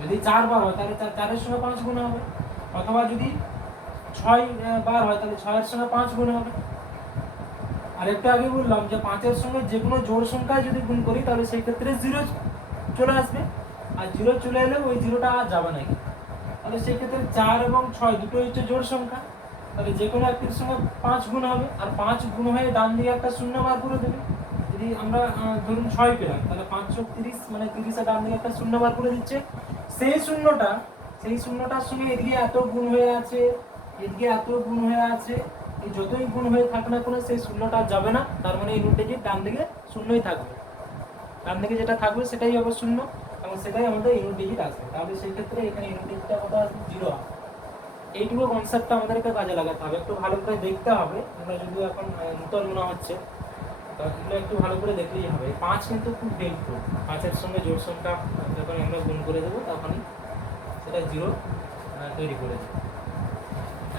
যদি 4 বার হয় তাহলে 4-এর সঙ্গে 5 গুণ হবে, অথবা যদি 6 বার হয় তাহলে 6-এর সঙ্গে 5 গুণ হবে। আর একটু আগে বললাম যে 5-এর সঙ্গে যে কোনো জোড় সংখ্যা যদি গুণ করি তাহলে সেই ক্ষেত্রে 0 চলে আসবে, আর 0 চলে এলে ওই 0টা আর যাবে না। তাহলে সেই ক্ষেত্রে 4 এবং 6 দুটো হচ্ছে জোড় সংখ্যা, তাহলে যে কোনো একটির সঙ্গে 5 গুণ হবে, আর 5 গুণ হয়ে ডান দিকে একটা শূন্য বার করে দেবে। যদি আমরা ধরুন 6 পেলাম তাহলে 5 × 30 মানে 30 এর ডান দিকে একটা শূন্য বার করে দিচ্ছে। সেই শূন্যটার সঙ্গে এদিকে এত গুণ হয়ে আছে, এদিকে এত গুণ হয়ে আছে, এই যতই গুণ হয়ে থাক না কোনো সেই শূন্যটা যাবে না। তার মানে ইউনিট ডিজিট ডান দিকে শূন্যই থাকবে, ডান দিকে যেটা থাকবে সেটাই হবে শূন্য, এবং সেটাই আমাদের ইউনিট ডিজিট আসবে। তাহলে সেই ক্ষেত্রে এখানে ইউনিট ডিজিটটা কত আসবে? 0 আসবে। এইটুকু কনসেপ্টটা আমাদেরকে কাজে লাগাতে হবে, একটু ভালো করে দেখতে হবে। আমরা যদিও এখন নতুন মনে হচ্ছে, তো এগুলো একটু ভালো করে দেখলেই হবে। 5 কিন্তু খুব হেল্পফুল। 5-এর সঙ্গে জোড় সংখ্যা যখন আমরা গুণ করে দেবো তখনই সেটা 0 তৈরি করেছে।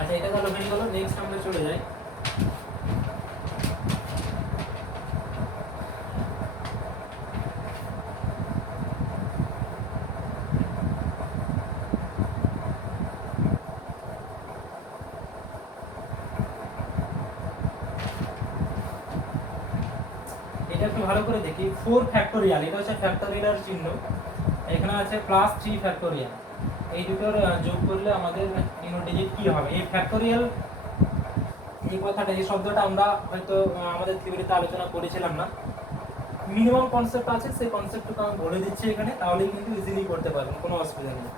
আচ্ছা, এটা গেল হয়ে গেল। নেক্সট আমরা চলে যাই। এটা একটু ভালো করে দেখি। 4 ফ্যাক্টোরিয়াল, এটা হচ্ছে ফ্যাক্টোরিয়ালের চিহ্ন। এখানে আছে +3 ফ্যাক্টোরিয়াল। এই দুটোর যোগ করলে আমাদের ইউনিট ডিজিট কি হবে? এই ফ্যাক্টোরিয়াল, এই কথাটা, এই শব্দটা আমরা হয়তো আমাদের থিওরিতে আলোচনা করেছিলাম না। মিনিমাম কনসেপ্ট আছে, সেই কনসেপ্টটা আমি বলে দিচ্ছি এখানে, তাহলেই কিন্তু ইজিলি করতে পারবেন, কোনো অসুবিধা নেই।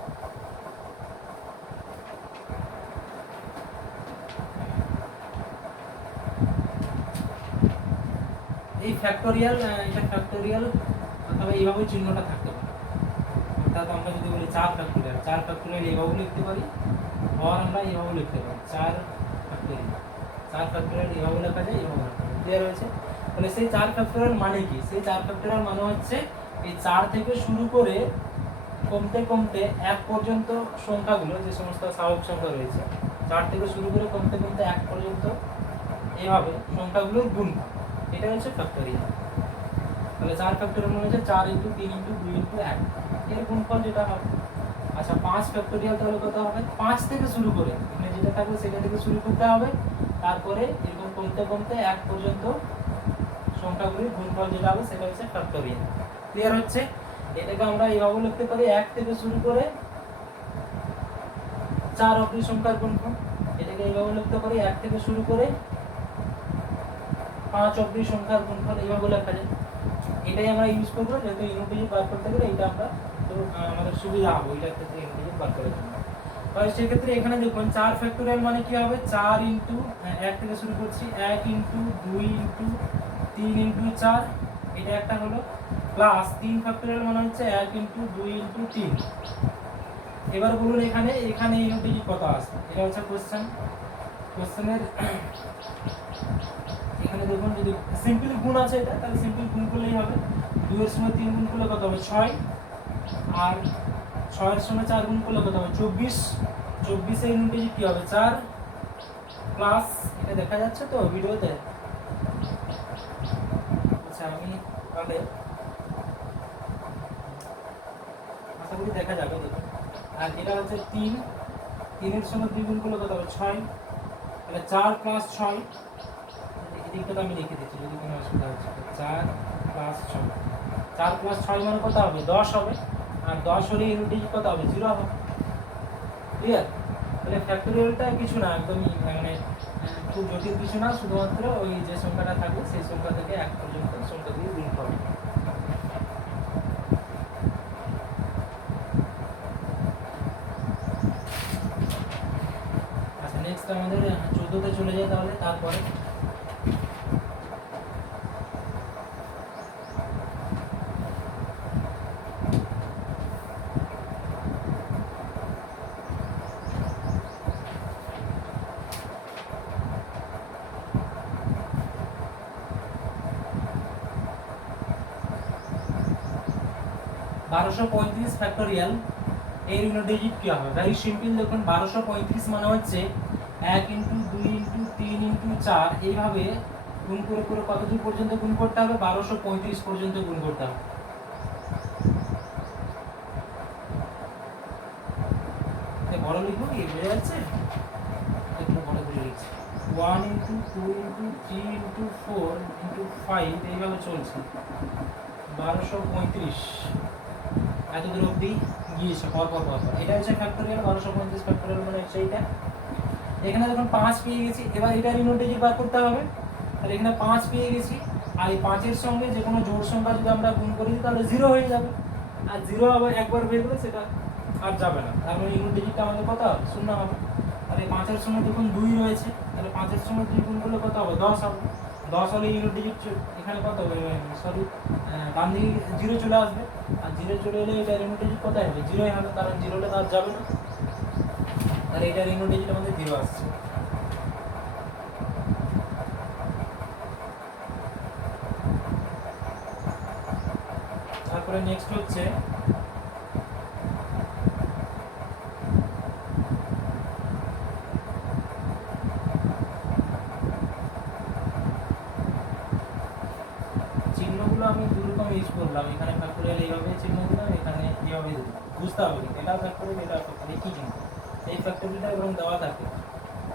এই ফ্যাক্টোরিয়াল, এটা ফ্যাক্টোরিয়াল অথবা এইভাবে চিহ্নটা থাকতে পারে। অর্থাৎ আমরা যদি বলি 4 ফ্যাক্টোরিয়াল, 4 ফ্যাক্টোরিয়াল এইভাবে লিখতে পারি, আর আমরা এইভাবে লিখতে পারি 4 ফ্যাক্টোরিয়াল। 4 ফ্যাক্টোরিয়াল এইভাবে লেখা যায়, এইভাবে লেখা যায়। ক্লিয়ার হয়েছে? তাহলে সেই 4 ফ্যাক্টোরিয়াল মানে কি? সেই 4 ফ্যাক্টোরিয়াল মানে হচ্ছে এই 4 থেকে শুরু করে কমতে কমতে 1 পর্যন্ত সংখ্যাগুলো, যে সমস্ত স্বাভাবিক সংখ্যা রয়েছে, 4 থেকে শুরু করে কমতে কমতে 1 পর্যন্ত এইভাবে সংখ্যাগুলোর গুণফল, এটা হচ্ছে ফ্যাক্টোরিয়াল। তাহলে 4 ফ্যাক্টোরিয়াল মানে হচ্ছে 4 × 3 × 2 × 1, এর গুণফল যেটা হবে। আচ্ছা, 5 ফ্যাক্টোরিয়াল তাহলে কত হবে? 5 থেকে শুরু করে, এখানে যেটা থাকবে সেটা থেকে শুরু করতে হবে, তারপরে এরকম কমতে কমতে 1 পর্যন্ত সংখ্যাগুলির গুণফল যেটা হবে সেটা হচ্ছে ফ্যাক্টোরিয়াল। ক্লিয়ার হচ্ছে? এটাকে আমরা এইভাবে লিখতে পারি 1 থেকে শুরু করে 4 অবধি সংখ্যার গুণফল। এটাকে এইভাবে লিখতে পারি 1 থেকে শুরু করে 5 অবধি সংখ্যার গুণফল, এইভাবে লেখা যায়। এটাই আমরা ইউজ করবো, যেহেতু ইউনিট ডিজিট বার করতে গেলে এইটা আমরা তো আমাদের সুবিধা হবে ওইটার ক্ষেত্রে, ইউনিট ডিজিট বার করার জন্য। তাহলে সেক্ষেত্রে এখানে দেখুন 4 ফ্যাক্টোরিয়াল মানে কি হবে? 4 ইন্টু 1 থেকে শুরু করছি, 1 ইন্টু 2 ইন্টু 3 ইন্টু 4, এটা একটা হলো। প্লাস 3 ফ্যাক্টোরিয়াল মানে হচ্ছে 1 ইন্টু 2 ইন্টু 3। এবার বলুন এখানে ইউনিট ডিজিট কত আসবে? এটা হচ্ছে কোশ্চেন। কোশ্চেনের এখানে দেখুন, যদি সিম্পল গুণ আছে এটা, তাহলে সিম্পল গুণ করলেই হবে। 2 এর সঙ্গে 3 গুণ করলে কত হবে? 6। আর 6 এর সঙ্গে 4 গুণ করলে কত হবে? 24। 24 এর ইউনিট ডিজিট কি হবে? 4 প্লাস, এটা দেখা যাচ্ছে তো ভিডিওতে? আচ্ছা, আমি তাহলে আশা করি দেখা যাবে, দেখুন। আর এটা হচ্ছে 3, 3 এর সঙ্গে 2 গুণ করলে কত হবে? 6। তাহলে 4 প্লাস 6, এদিকটা আমি লিখে দিচ্ছি যদি কোনো অসুবিধা হচ্ছে। 4 প্লাস 6, 4 প্লাস 6 মানে কত হবে? 10 হবে। আর 10 হলে ইউনিট ডিজিট কত হবে? 0 হবে। ক্লিয়ার? তাহলে ফ্যাক্টোরিয়ালটা কিছু না, একদমই মানে খুব জটিল কিছু না, শুধুমাত্র ওই যে সংখ্যাটা থাকবে সেই সংখ্যা থেকে 1 পর্যন্ত সংখ্যাগুলি গুণ করবে। আচ্ছা, নেক্সট আমাদের 14তে চলে যায় তাহলে। তারপরে 1235 ফ্যাক্টোরিয়াল, এর ইউনিট ডিজিট কি হবে? Very simple. দেখুন 1235 মানে হচ্ছে 1 ইন্টু 2 ইন্টু 3 ইন্টু 4, এইভাবে গুণ করে করে কত দূর পর্যন্ত গুণ করতে হবে? 1235 পর্যন্ত গুণ করতে হবে। বড় লিখবো কি, বুঝে যাচ্ছে? একটু বড় করে লিখছি। 1 ইন্টু 2 ইন্টু 3 ইন্টু 4 ইন্টু 5, এইভাবে চলছে। 1235 এত দূর অবধি গিয়েছে পর। এটা হচ্ছে ফ্যাক্টোরিয়াল। 1235 ফ্যাক্টোরিয়াল মানে হচ্ছে এইটা। এখানে যখন 5 পেয়ে গেছি, এবার এটার ইউনিট ডিজিট বার করতে হবে। তাহলে এখানে 5 পেয়ে গেছি, আর এই 5 এর সঙ্গে যে কোনো জোড় সংখ্যা যদি আমরা গুণ করি তাহলে 0 হয়ে যাবে। আর 0 আবার একবার হয়ে গেলে সেটা আর যাবে না, তার মানে ইউনিট ডিজিটটা আমাদের কত হবে? 0 হবে। তাহলে 5 এর সঙ্গে দেখুন 2 রয়েছে, তাহলে 5 এর সঙ্গে 2 গুণ করলে কত হবে? 10 হবে। 10 হলে ইউনিট ডিজিট এখানে কত হবে? সরি, ডান দিকে 0 চলে আসবে। আর 0 চলে এলে এটা ইউনিট ডিজিট কত হবে? 0 হবে, কারণ 0 হলে তার যাবে না। তাহলে এটার ইউনিট ডিজিট আমাদের 0 আসছে। তারপরে নেক্সট হচ্ছে ফ্যাক্টরিয়ালগুলো আমি দুরকম ইউজ করলাম, এখানে ফ্যাক্টরিয়াল এইভাবে চিহ্ন দিলাম, এখানে এইভাবে দিলাম, বুঝতে হবে কিন্তু এটা ফ্যাক্টরিয়াল এটা ফ্যাক্টরিয়াল একই কিন্তু এই ফ্যাক্টরিটা এবং দেওয়া থাকে,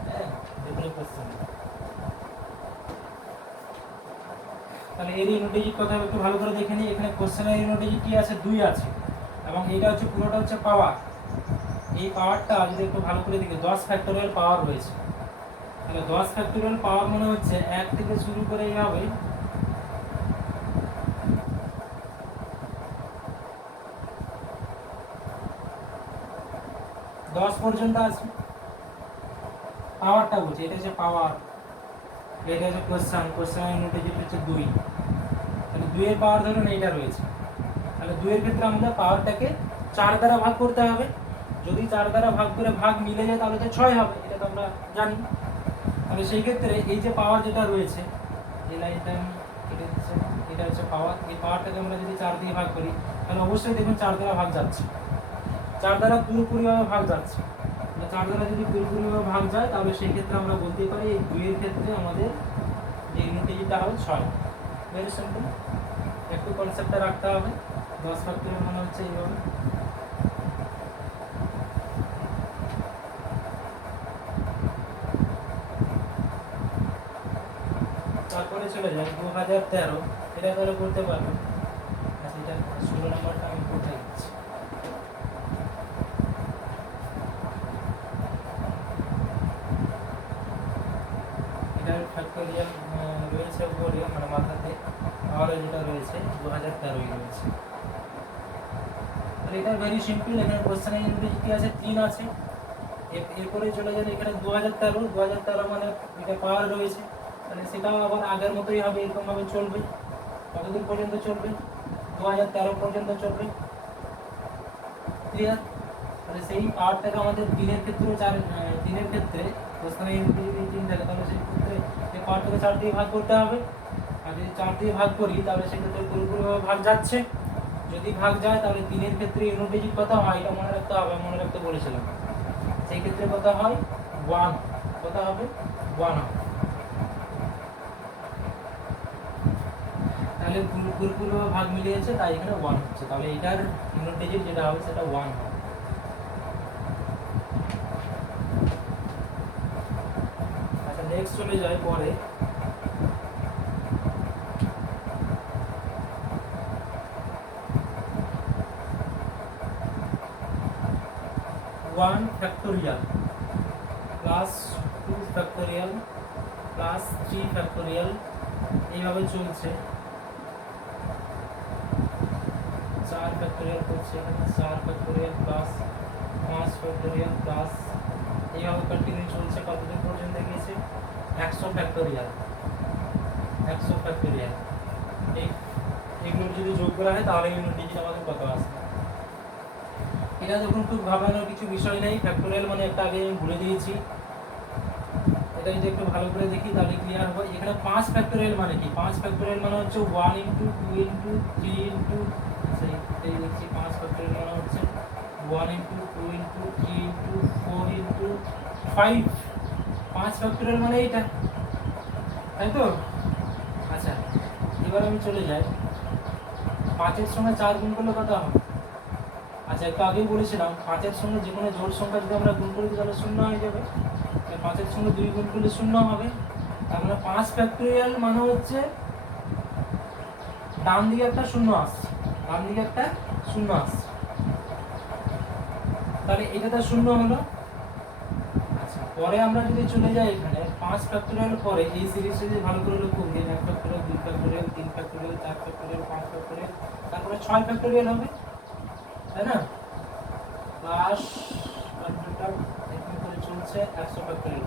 হ্যাঁ যেগুলো কোশ্চেন। তাহলে এর ইউনিট ডিজিট কথা একটু ভালো করে দেখে নিই। এখানে কোশ্চেনের ইউনিট ডিজিট কি আছে, 2 আছে, এবং এইটা হচ্ছে পুরোটা হচ্ছে পাওয়ার। এই পাওয়ারটা যদি একটু ভালো করে দেখি 10 ফ্যাক্টরিয়াল পাওয়ার রয়েছে। তাহলে 10 ফ্যাক্টরিয়াল পাওয়ার মনে হচ্ছে 1 থেকে শুরু করে এইভাবে 10 পর্যন্ত আছে। পাওয়ারটা বলছি, এটা হচ্ছে পাওয়ার, এটা হচ্ছে কোশ্চেন ইউনিট ডিজিট হচ্ছে 2। তাহলে 2 এর পাওয়ার ধরুন এইটা রয়েছে, তাহলে 2 এর ক্ষেত্রে আমরা পাওয়ারটাকে 4 দ্বারা ভাগ করতে হবে। যদি 4 দ্বারা ভাগ করে ভাগ মিলে যায় তাহলে তো 6 হবে, এটা তো আমরা জানি। তাহলে সেই ক্ষেত্রে এই যে পাওয়ার যেটা রয়েছে, এই লাইনটা আমি কেটে দিচ্ছি, এটা হচ্ছে পাওয়ার। এই পাওয়ারটাকে আমরা যদি 4 দিয়ে ভাগ করি তাহলে অবশ্যই দেখুন 4 দ্বারা ভাগ যাচ্ছে, 4 দ্বারা পুরোপুরিভাবে ভাগ যাচ্ছে। 4 দ্বারা যদি পুরোপুরিভাবে ভাগ যায় তাহলে সেই ক্ষেত্রে আমরা বলতে পারি এই 2 এর ক্ষেত্রে আমাদের যে ইউনিট ডিজিটটা হবে 6। ভেরি সিম্পল, একটু কনসেপ্টটা রাখতে হবে। 10 ফ্যাক্টরিয়াল মানে হচ্ছে এইভাবে। তারপরে চলে যাই 2013, এটা তাহলে করতে পারবে। আচ্ছা, এটা 16 নম্বরটা আমি কোথায় দিচ্ছি, এটার ফ্যাক্টরিয়াল রয়েছে উপরে মানে মাথাতে, আর যেটা রয়েছে 2013 রয়েছে। তাহলে এটা ভেরি সিম্পল। এখানে কোশ্চেনের ইউনিট কি আছে, 3 আছে। এরপরে চলে যাবে এখানে 2013 মানে এটা পাওয়ার রয়েছে, তাহলে সেটাও আবার আগের মতোই হবে, এরকম ভাবে চলবে। কতদিন পর্যন্ত চলবে, 2013 পর্যন্ত চলবে, ক্লিয়ার। তাহলে সেই পাওয়ারটাকে আমাদের দিনের ক্ষেত্রে দিনের ক্ষেত্রে কোশ্চেনের ইউনিট যদি 3 থাকে তাহলে সেই ক্ষেত্রে এই পাওয়ারটাকে 4 দিয়ে ভাগ করতে হবে। আর যদি 4 দিয়ে ভাগ করি তাহলে সেক্ষেত্রে পুরোপুরিভাবে ভাগ যাচ্ছে। যদি ভাগ যায় তাহলে দিনের ক্ষেত্রে ইউনিট ডিজিট কত হয় এটা মনে রাখতে হবে, মনে রাখতে বলেছিলাম। সেই ক্ষেত্রে কত হয়, 1, কত হবে 1 হবে। তাহলে পুরোপুরিভাবে ভাগ মিলিয়েছে তাই এখানে 1 হচ্ছে, তাহলে এটার ইউনিট ডিজিট যেটা হবে সেটা 1 হবে। আচ্ছা, নেক্সট চলে যায় পরে 1 factorial plus 2 factorial plus 3 factorial এইভাবে চলছে। 4 ফ্যাক্টোরিয়াল করছে, 4 ফ্যাক্টোরিয়াল প্লাস 5 ফ্যাক্টোরিয়াল প্লাস এইভাবে কন্টিনিউ চলছে। কতদিন পর্যন্ত গিয়েছে, 100 ফ্যাক্টোরিয়াল, 100 ফ্যাক্টোরিয়াল। এগুলো যদি যোগ করা হয় তাহলে ইউনিট ডিজিট আমাদের কত আসবে। এটা যখন খুব ভাবানোর কিছু বিষয় নেই, ফ্যাক্টোরিয়াল মানে একটা আগে আমি ভুলে দিয়েছি, এটা যদি একটু ভালো করে দেখি তাহলে ক্লিয়ার হবে। এখানে 5 ফ্যাক্টোরিয়াল মানে কি, 5 ফ্যাক্টোরিয়াল মানে হচ্ছে 1 ইন্টু 2 ইন্টু 3 ইন্টু, এই দেখছি 5 ফ্যাক্টোরিয়াল মানে হচ্ছে 1 into 2 into 3 into 4 into 5। 5 factorial মানে এইটা, তাই তো? আচ্ছা, এবার আমি চলে যাই 5 এর সঙ্গে 4 গুণ করলে কত হবে। আচ্ছা, একটু আগেই বলেছিলাম 5 এর সঙ্গে যে কোনো জোড় সংখ্যা যদি আমরা গুণ করি তাহলে 0 হয়ে যাবে। 5 এর সঙ্গে 2 গুণ করলে 0 হবে। তার মানে 5 ফ্যাক্টোরিয়াল মানে হচ্ছে ডান দিকে একটা 0 আসছে, ডান দিকে একটা 0 আসছে, তাহলে এটা তো 0 হলো। আচ্ছা, পরে আমরা যদি চলে যাই এখানে 5 ফ্যাক্টোরিয়াল পরে এই সিরিজটা যদি ভালো করে লক্ষ্য করি, 1 factorial 2 factorial 3 factorial 4 factorial 5 factorial, তারপরে 6 ফ্যাক্টোরিয়াল হবে, তাই না? প্লাস কন্ট্রোলটা এখানে করে চলছে 100 ফ্যাক্টোরিয়াল।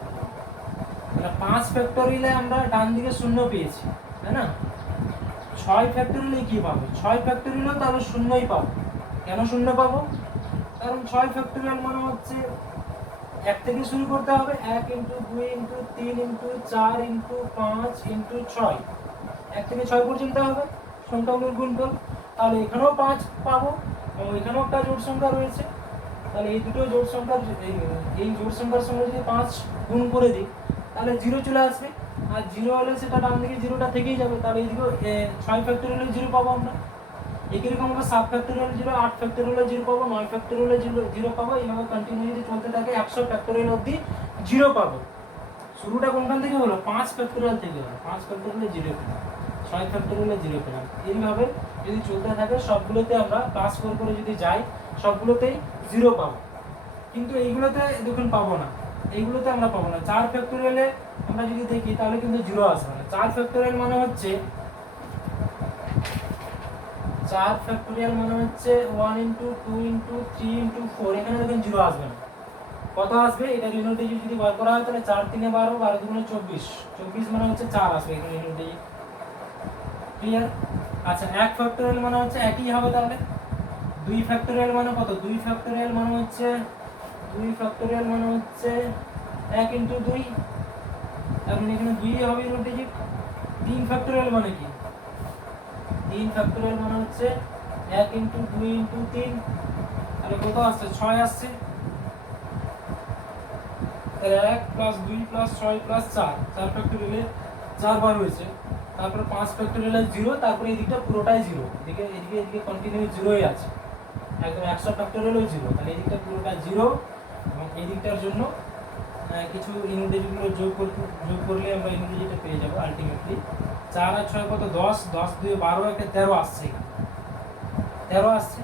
তাহলে 5 ফ্যাক্টোরিয়ালে আমরা ডান দিকে 0 পেয়েছি, তাই না? 6 ফ্যাক্টোরিয়ালে কি পাবো, 6 ফ্যাক্টোরিয়ালেও তাহলে 0ই পাবো। কেন 0 পাবো, কারণ 6 ফ্যাক্টোরিয়াল মানে হচ্ছে 1 থেকে শুরু করতে হবে, 1 into 2 into 3 into 4 into 5 into 6, 1 থেকে 6 পর্যন্ত হবে সংখ্যাগুলোর গুণফল। তাহলে এখানেও 5 পাবো এবং এখানেও একটা জোড় সংখ্যা রয়েছে, তাহলে এই দুটো জোড় সংখ্যার এই জোড় সংখ্যার সঙ্গে যদি 5 গুণ করে দিই তাহলে 0 চলে আসবে। আর জিরো হলে সেটা ডান দিকে জিরোটা থেকেই যাবে, তাহলে এইদিকে 6 ফ্যাক্টরিয়াল জিরো পাবো আমরা। একই রকম আমরা 7 ফ্যাক্টরিয়াল জিরো, 8 ফ্যাক্টরিয়াল জিরো পাবো, 9 ফ্যাক্টরিয়াল জিরো পাবো, এইভাবে কন্টিনিউ যদি চলতে থাকে 100 ফ্যাক্টরিয়াল অবধি জিরো পাবো। শুরুটা কোনখান থেকে হলো? 5 ফ্যাক্টরিয়াল থেকে হলো, 5 ফ্যাক্টরিয়ালে জিরো পেলাম, 6 ফ্যাক্টরিয়ালে জিরো পেলাম। এইভাবে যদি চলতে থাকে সবগুলোতে আমরা প্লাস করে যদি যাই সবগুলোতেই জিরো পাবো। কিন্তু এইগুলোতে দেখুন পাবো না, এইগুলোতে আমরা পাবো না। 4 ফ্যাক্টরিয়ালে আমরা যদি দেখি তাহলে কিন্তু জিরো আসবে না। 4 ফ্যাক্টরিয়াল মানে হচ্ছে 4 ফ্যাক্টরিয়াল মানে হচ্ছে 1 ইনটু 2 ইনটু 3 ইনটু 4, এখানে দেখুন জিরো আসবে না। কত আসবে? এটা ঋণ ডিজিট যদি বার করা হয় তাহলে 4 3 12, 12 2 24, 24 মানে হচ্ছে 4 আসবে এখানে ঋণ ডিজিট। ক্লিয়ার? আচ্ছা 1 ফ্যাক্টরিয়াল মানে হচ্ছে একই হবে তাহলে। 2 ফ্যাক্টরিয়াল মানে কত? 2 ফ্যাক্টরিয়াল মানে হচ্ছে 1 ইনটু 2, তার মানে এখানে 2 হবে ঋণ ডিজিট। 3 ফ্যাক্টরিয়াল মানে কি? 3 ফ্যাক্টরিয়াল মানে হচ্ছে 1 ইনটু 2 ইনটু 3, তাহলে কত আসছে? 6 আসছে। তাহলে 1 প্লাস 2 প্লাস 6 প্লাস 4, 4 ফ্যাক্টরিয়ালে 4 বার হয়েছে। তারপর 5 ফ্যাক্টরিয়ালে 0, তারপরে এই দিকটা পুরোটাই 0, এদিকে কন্টিনিউ 0ই আছে, একদম 100 ফ্যাক্টরিয়ালেও 0, তাহলে এই দিকটা পুরোটা 0। এবং এই দিকটার জন্য কিছু ইনডিজিটগুলো যোগ করলে আমরা ইনডিজিটটা পেয়ে যাব আলটিমেটলি। 4 আর 6 কত? 10, 10 2 12, একটা 13 আসছে, 13 আসছে।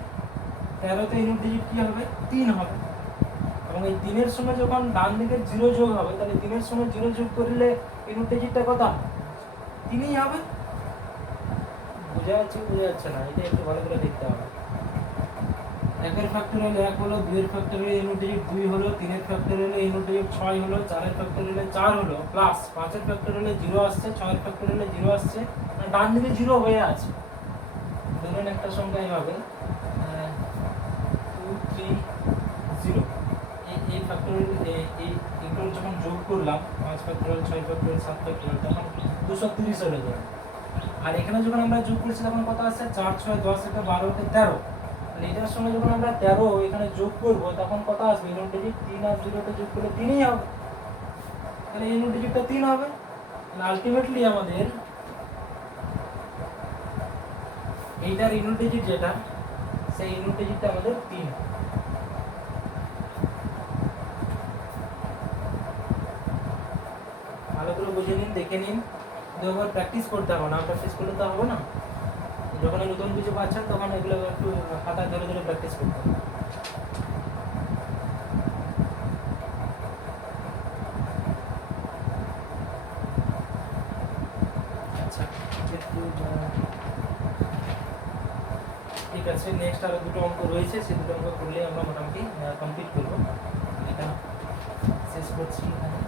13তে ইনডিজিট কি হবে? 3 হবে। এবং এই 3 এর সঙ্গে যখন ডান দিকের 0 যোগ হবে তাহলে 3 এর সঙ্গে 0 যোগ করলে ইনডিজিটটা কত? 3ই হবে। বোঝা যাচ্ছে না? এটা একটু ভালো করে দেখতে হবে। 1 এর ফ্যাক্টরিয়াল 1 হলো, 2 এর ফ্যাক্টরিয়াল ইনডিজিট 2 হলো, 3 এর ফ্যাক্টরিয়াল ইনডিজিট 6 হলো, 4 এর ফ্যাক্টরিয়াল 4 হলো, প্লাস 5 এর ফ্যাক্টরিয়াল 0 আসছে, 6 এর ফ্যাক্টরিয়াল 0 আসছে, মানে ডান দিকে 0 হয়ে আছে। ধরুন একটা সংখ্যা এইভাবে 2 3 0, এই ফ্যাক্টরিয়াল এইগুলো যখন যোগ করলাম 5 ফ্যাক্টরিয়াল 6 ফ্যাক্টরিয়াল 7 ফ্যাক্টরিয়াল তখন 230 হয়ে যাবে। আর এখানে যখন আমরা যোগ করছি তখন কত আসছে? 4 6 10 এটা 12 এটা 13, তাহলে এটার সঙ্গে যখন আমরা 13 এখানে যোগ করব তখন কত আসবে? ইনডিজিট 3 আর 0 তে যোগ করলে 3ই হবে, তাহলে ইনডিজিটটা 3 হবে। তাহলে আলটিমেটলি আমাদের এইটার ইনডিজিট যেটা, সেই ইনডিজিটটা আমাদের 3। ভালো করে বুঝে নিন, দেখে নিন, দুবার প্র্যাকটিস করতে হবে, না প্র্যাকটিস করলে তো হবে না। যখন নতুন কিছু পাচ্ছেন তখন এগুলো একটু খাতা ধরে ধরে প্র্যাকটিস করতে হবে। আচ্ছা ঠিক আছে, নেক্সট আরো দুটো অঙ্ক রয়েছে, সেই দুটো অঙ্ক করলে আমরা মোটামুটি কমপ্লিট করবো। এটা শেষ করছি এখানে।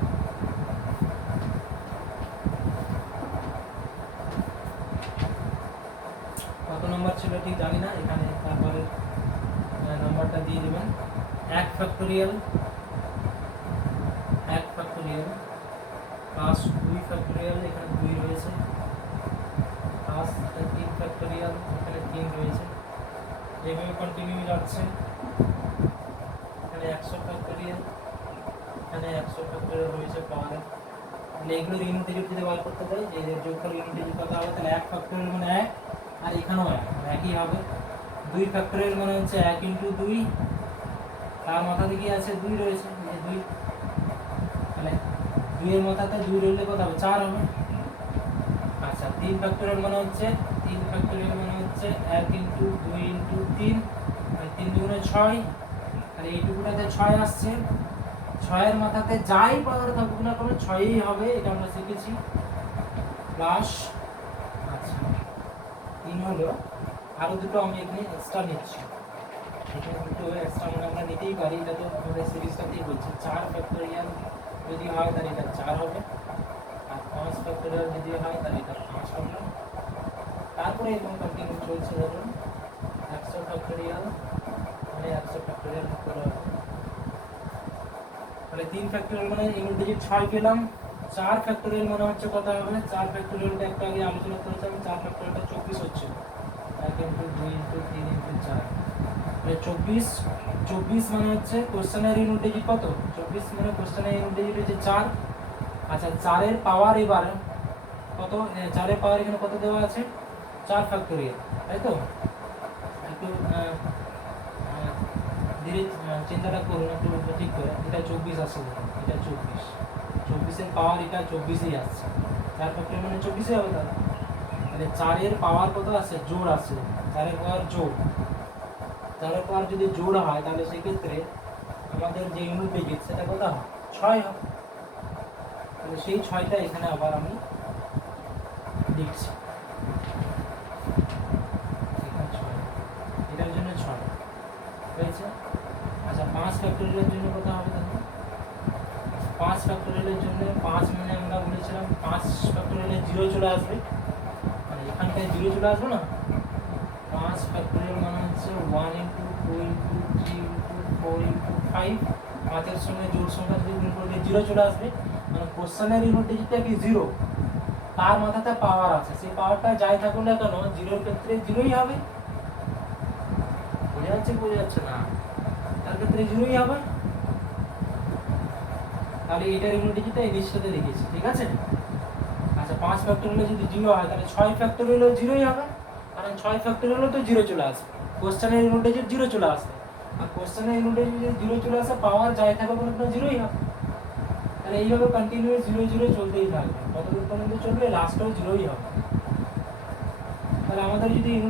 কত নম্বর ছিল ঠিক জানি না, এখানে তারপরে নাম্বারটা দিয়ে দেবেন। 1 ফ্যাক্টরিয়াল প্লাস 2 ফ্যাক্টরিয়াল, এখানে 2 রয়েছে, প্লাস 3 ফ্যাক্টরিয়াল, এখানে 3 রয়েছে, এইভাবে কন্টিনিউ যাচ্ছে। এখানে 100 ফ্যাক্টরিয়াল, এখানে 100 ফ্যাক্টরিয়াল রয়েছে পাওয়ারে। তাহলে এগুলোর ইনডিজিট যদি বার করতে চাই, যে যোগফল ইনডিজিট কত হবে? তাহলে 1 ফ্যাক্টরিয়াল মানে 1, আর এখানেও 1, একই হবে। 2 ফ্যাক্টরিয়াল মানে হচ্ছে 1 ইনটু 2, তার মাথাতে কি আছে? 2 রয়েছে, এই 2, তাহলে 2 এর মাথাতে 2 রইলে কত হবে? 4 হবে। আচ্ছা 3 ফ্যাক্টরিয়াল মানে হচ্ছে 1 ইনটু 2 ইনটু 3, মানে 3 দুগুণে 6, তাহলে এইটুকুটাতে 6 আসছে। 6 এর মাথাতে যাই পাওয়ার থাকুক না কেন 6ই হবে, এটা আমরা শিখেছি। প্লাস আচ্ছা 3 হলো, আরো দুটো আমি এখানে এক্সট্রা নিচ্ছি, এখানে দুটো এক্সট্রা মানে আমরা নিতেই পারি, এটা তো আমাদের সিরিজটাতেই বলছি। 4 ফ্যাক্টরিয়াল যদি হয় তাহলে এটা 4 হবে, আর 5 ফ্যাক্টরিয়াল যদি হয় তাহলে এটা 5 হবে। তারপরে এরকম কন্টিনিউ চলছে, ধরুন 100 ফ্যাক্টরিয়াল মানে 100 ফ্যাক্টরিয়াল করে হবে। তাহলে 3 ফ্যাক্টরিয়াল মানে ইনডিজিট 6 পেলাম। 4 ফ্যাক্টরিয়াল মানে হচ্ছে কত হবে? 4 ফ্যাক্টরিয়ালটা একটু আগে আলোচনা করেছিলাম, 4 ফ্যাক্টরিয়ালটা 24 হচ্ছে, 1 ইনটু 2 ইনটু 3 ইনটু 4, তাহলে 24 মানে হচ্ছে কোশ্চেনের ইনডিজিট কত? 24 মানে কোশ্চেনের ইনডিজিট হচ্ছে 4, আচ্ছা 4 এর পাওয়ার এবার কত, 4 এর পাওয়ার এখানে কত দেওয়া আছে, 4 ফ্যাক্টরিয়াল, তাই তো? একটু ধীরে চিন্তাটা করুন একটু ঠিক করে। এটা 24 আসছে, এটা 24 এর পাওয়ার এটা 24ই আসছে, 4 ফ্যাক্টরিয়াল মানে 24ই হবে দাদা। তাহলে 4 এর পাওয়ার কত আছে, জোড় আছে, 4 এর পাওয়ার জোড়, 4 এর পাওয়ার যদি জোড় হয় তাহলে সেক্ষেত্রে আমাদের যে ইউনিট ডিজিট সেটা কত হয়, 6 হবে। তাহলে সেই 6টা এখানে আবার আমি লিখছি, এখানে 6, এটার জন্য 6 হয়েছে। আচ্ছা 5 ফ্যাক্টরিয়ালের জন্য কত হবে তাহলে, 5 ফ্যাক্টরিয়ালের জন্য 5 মানে আমরা বলেছিলাম 5 ফ্যাক্টরিয়ালে 0 চলে আসবে, মানে এখানটায় 0 চলে আসবে না। 5 ফ্যাক্টরিয়াল মানে হচ্ছে 1 ইন্টু 2 ইন্টু 3 ইন্টু 4 ইন্টু 5, 5 এর সঙ্গে জোড় সংখ্যা যদি গুণ করলে 0 চলে আসবে, মানে কোশ্চেনের ইউনিট ডিজিটটা কি 0, তার মাথাতে পাওয়ার আছে, সেই পাওয়ারটা যাই থাকুক না কেন 0 এর ক্ষেত্রে 0ই হবে। বোঝা যাচ্ছে না, তার ক্ষেত্রে 0ই হবে। তাহলে এটার ইউনিট ডিজিটটা এই লিস্টটাতে রেখেছি, ঠিক আছে। আচ্ছা 5 ফ্যাক্টরিয়ালে যদি 0 হয় তাহলে 6 ফ্যাক্টরিয়ালেও 0ই হবে, কারণ 6 ফ্যাক্টরিয়ালেও তো 0 চলে আসবে, কোশ্চেনের ইউনিট ডিজিট 0 চলে আসবে, আর কোশ্চেনের ইউনিট ডিজিট যদি 0 চলে আসে পাওয়ার যাই থাকুক না কেন 0ই হবে। তাহলে এইভাবে কন্টিনিউয়াস 0 0 চলতেই থাকবে, কতদূর পর্যন্ত চলবে, লাস্টেও 0ই হবে। তাহলে আমাদের যদি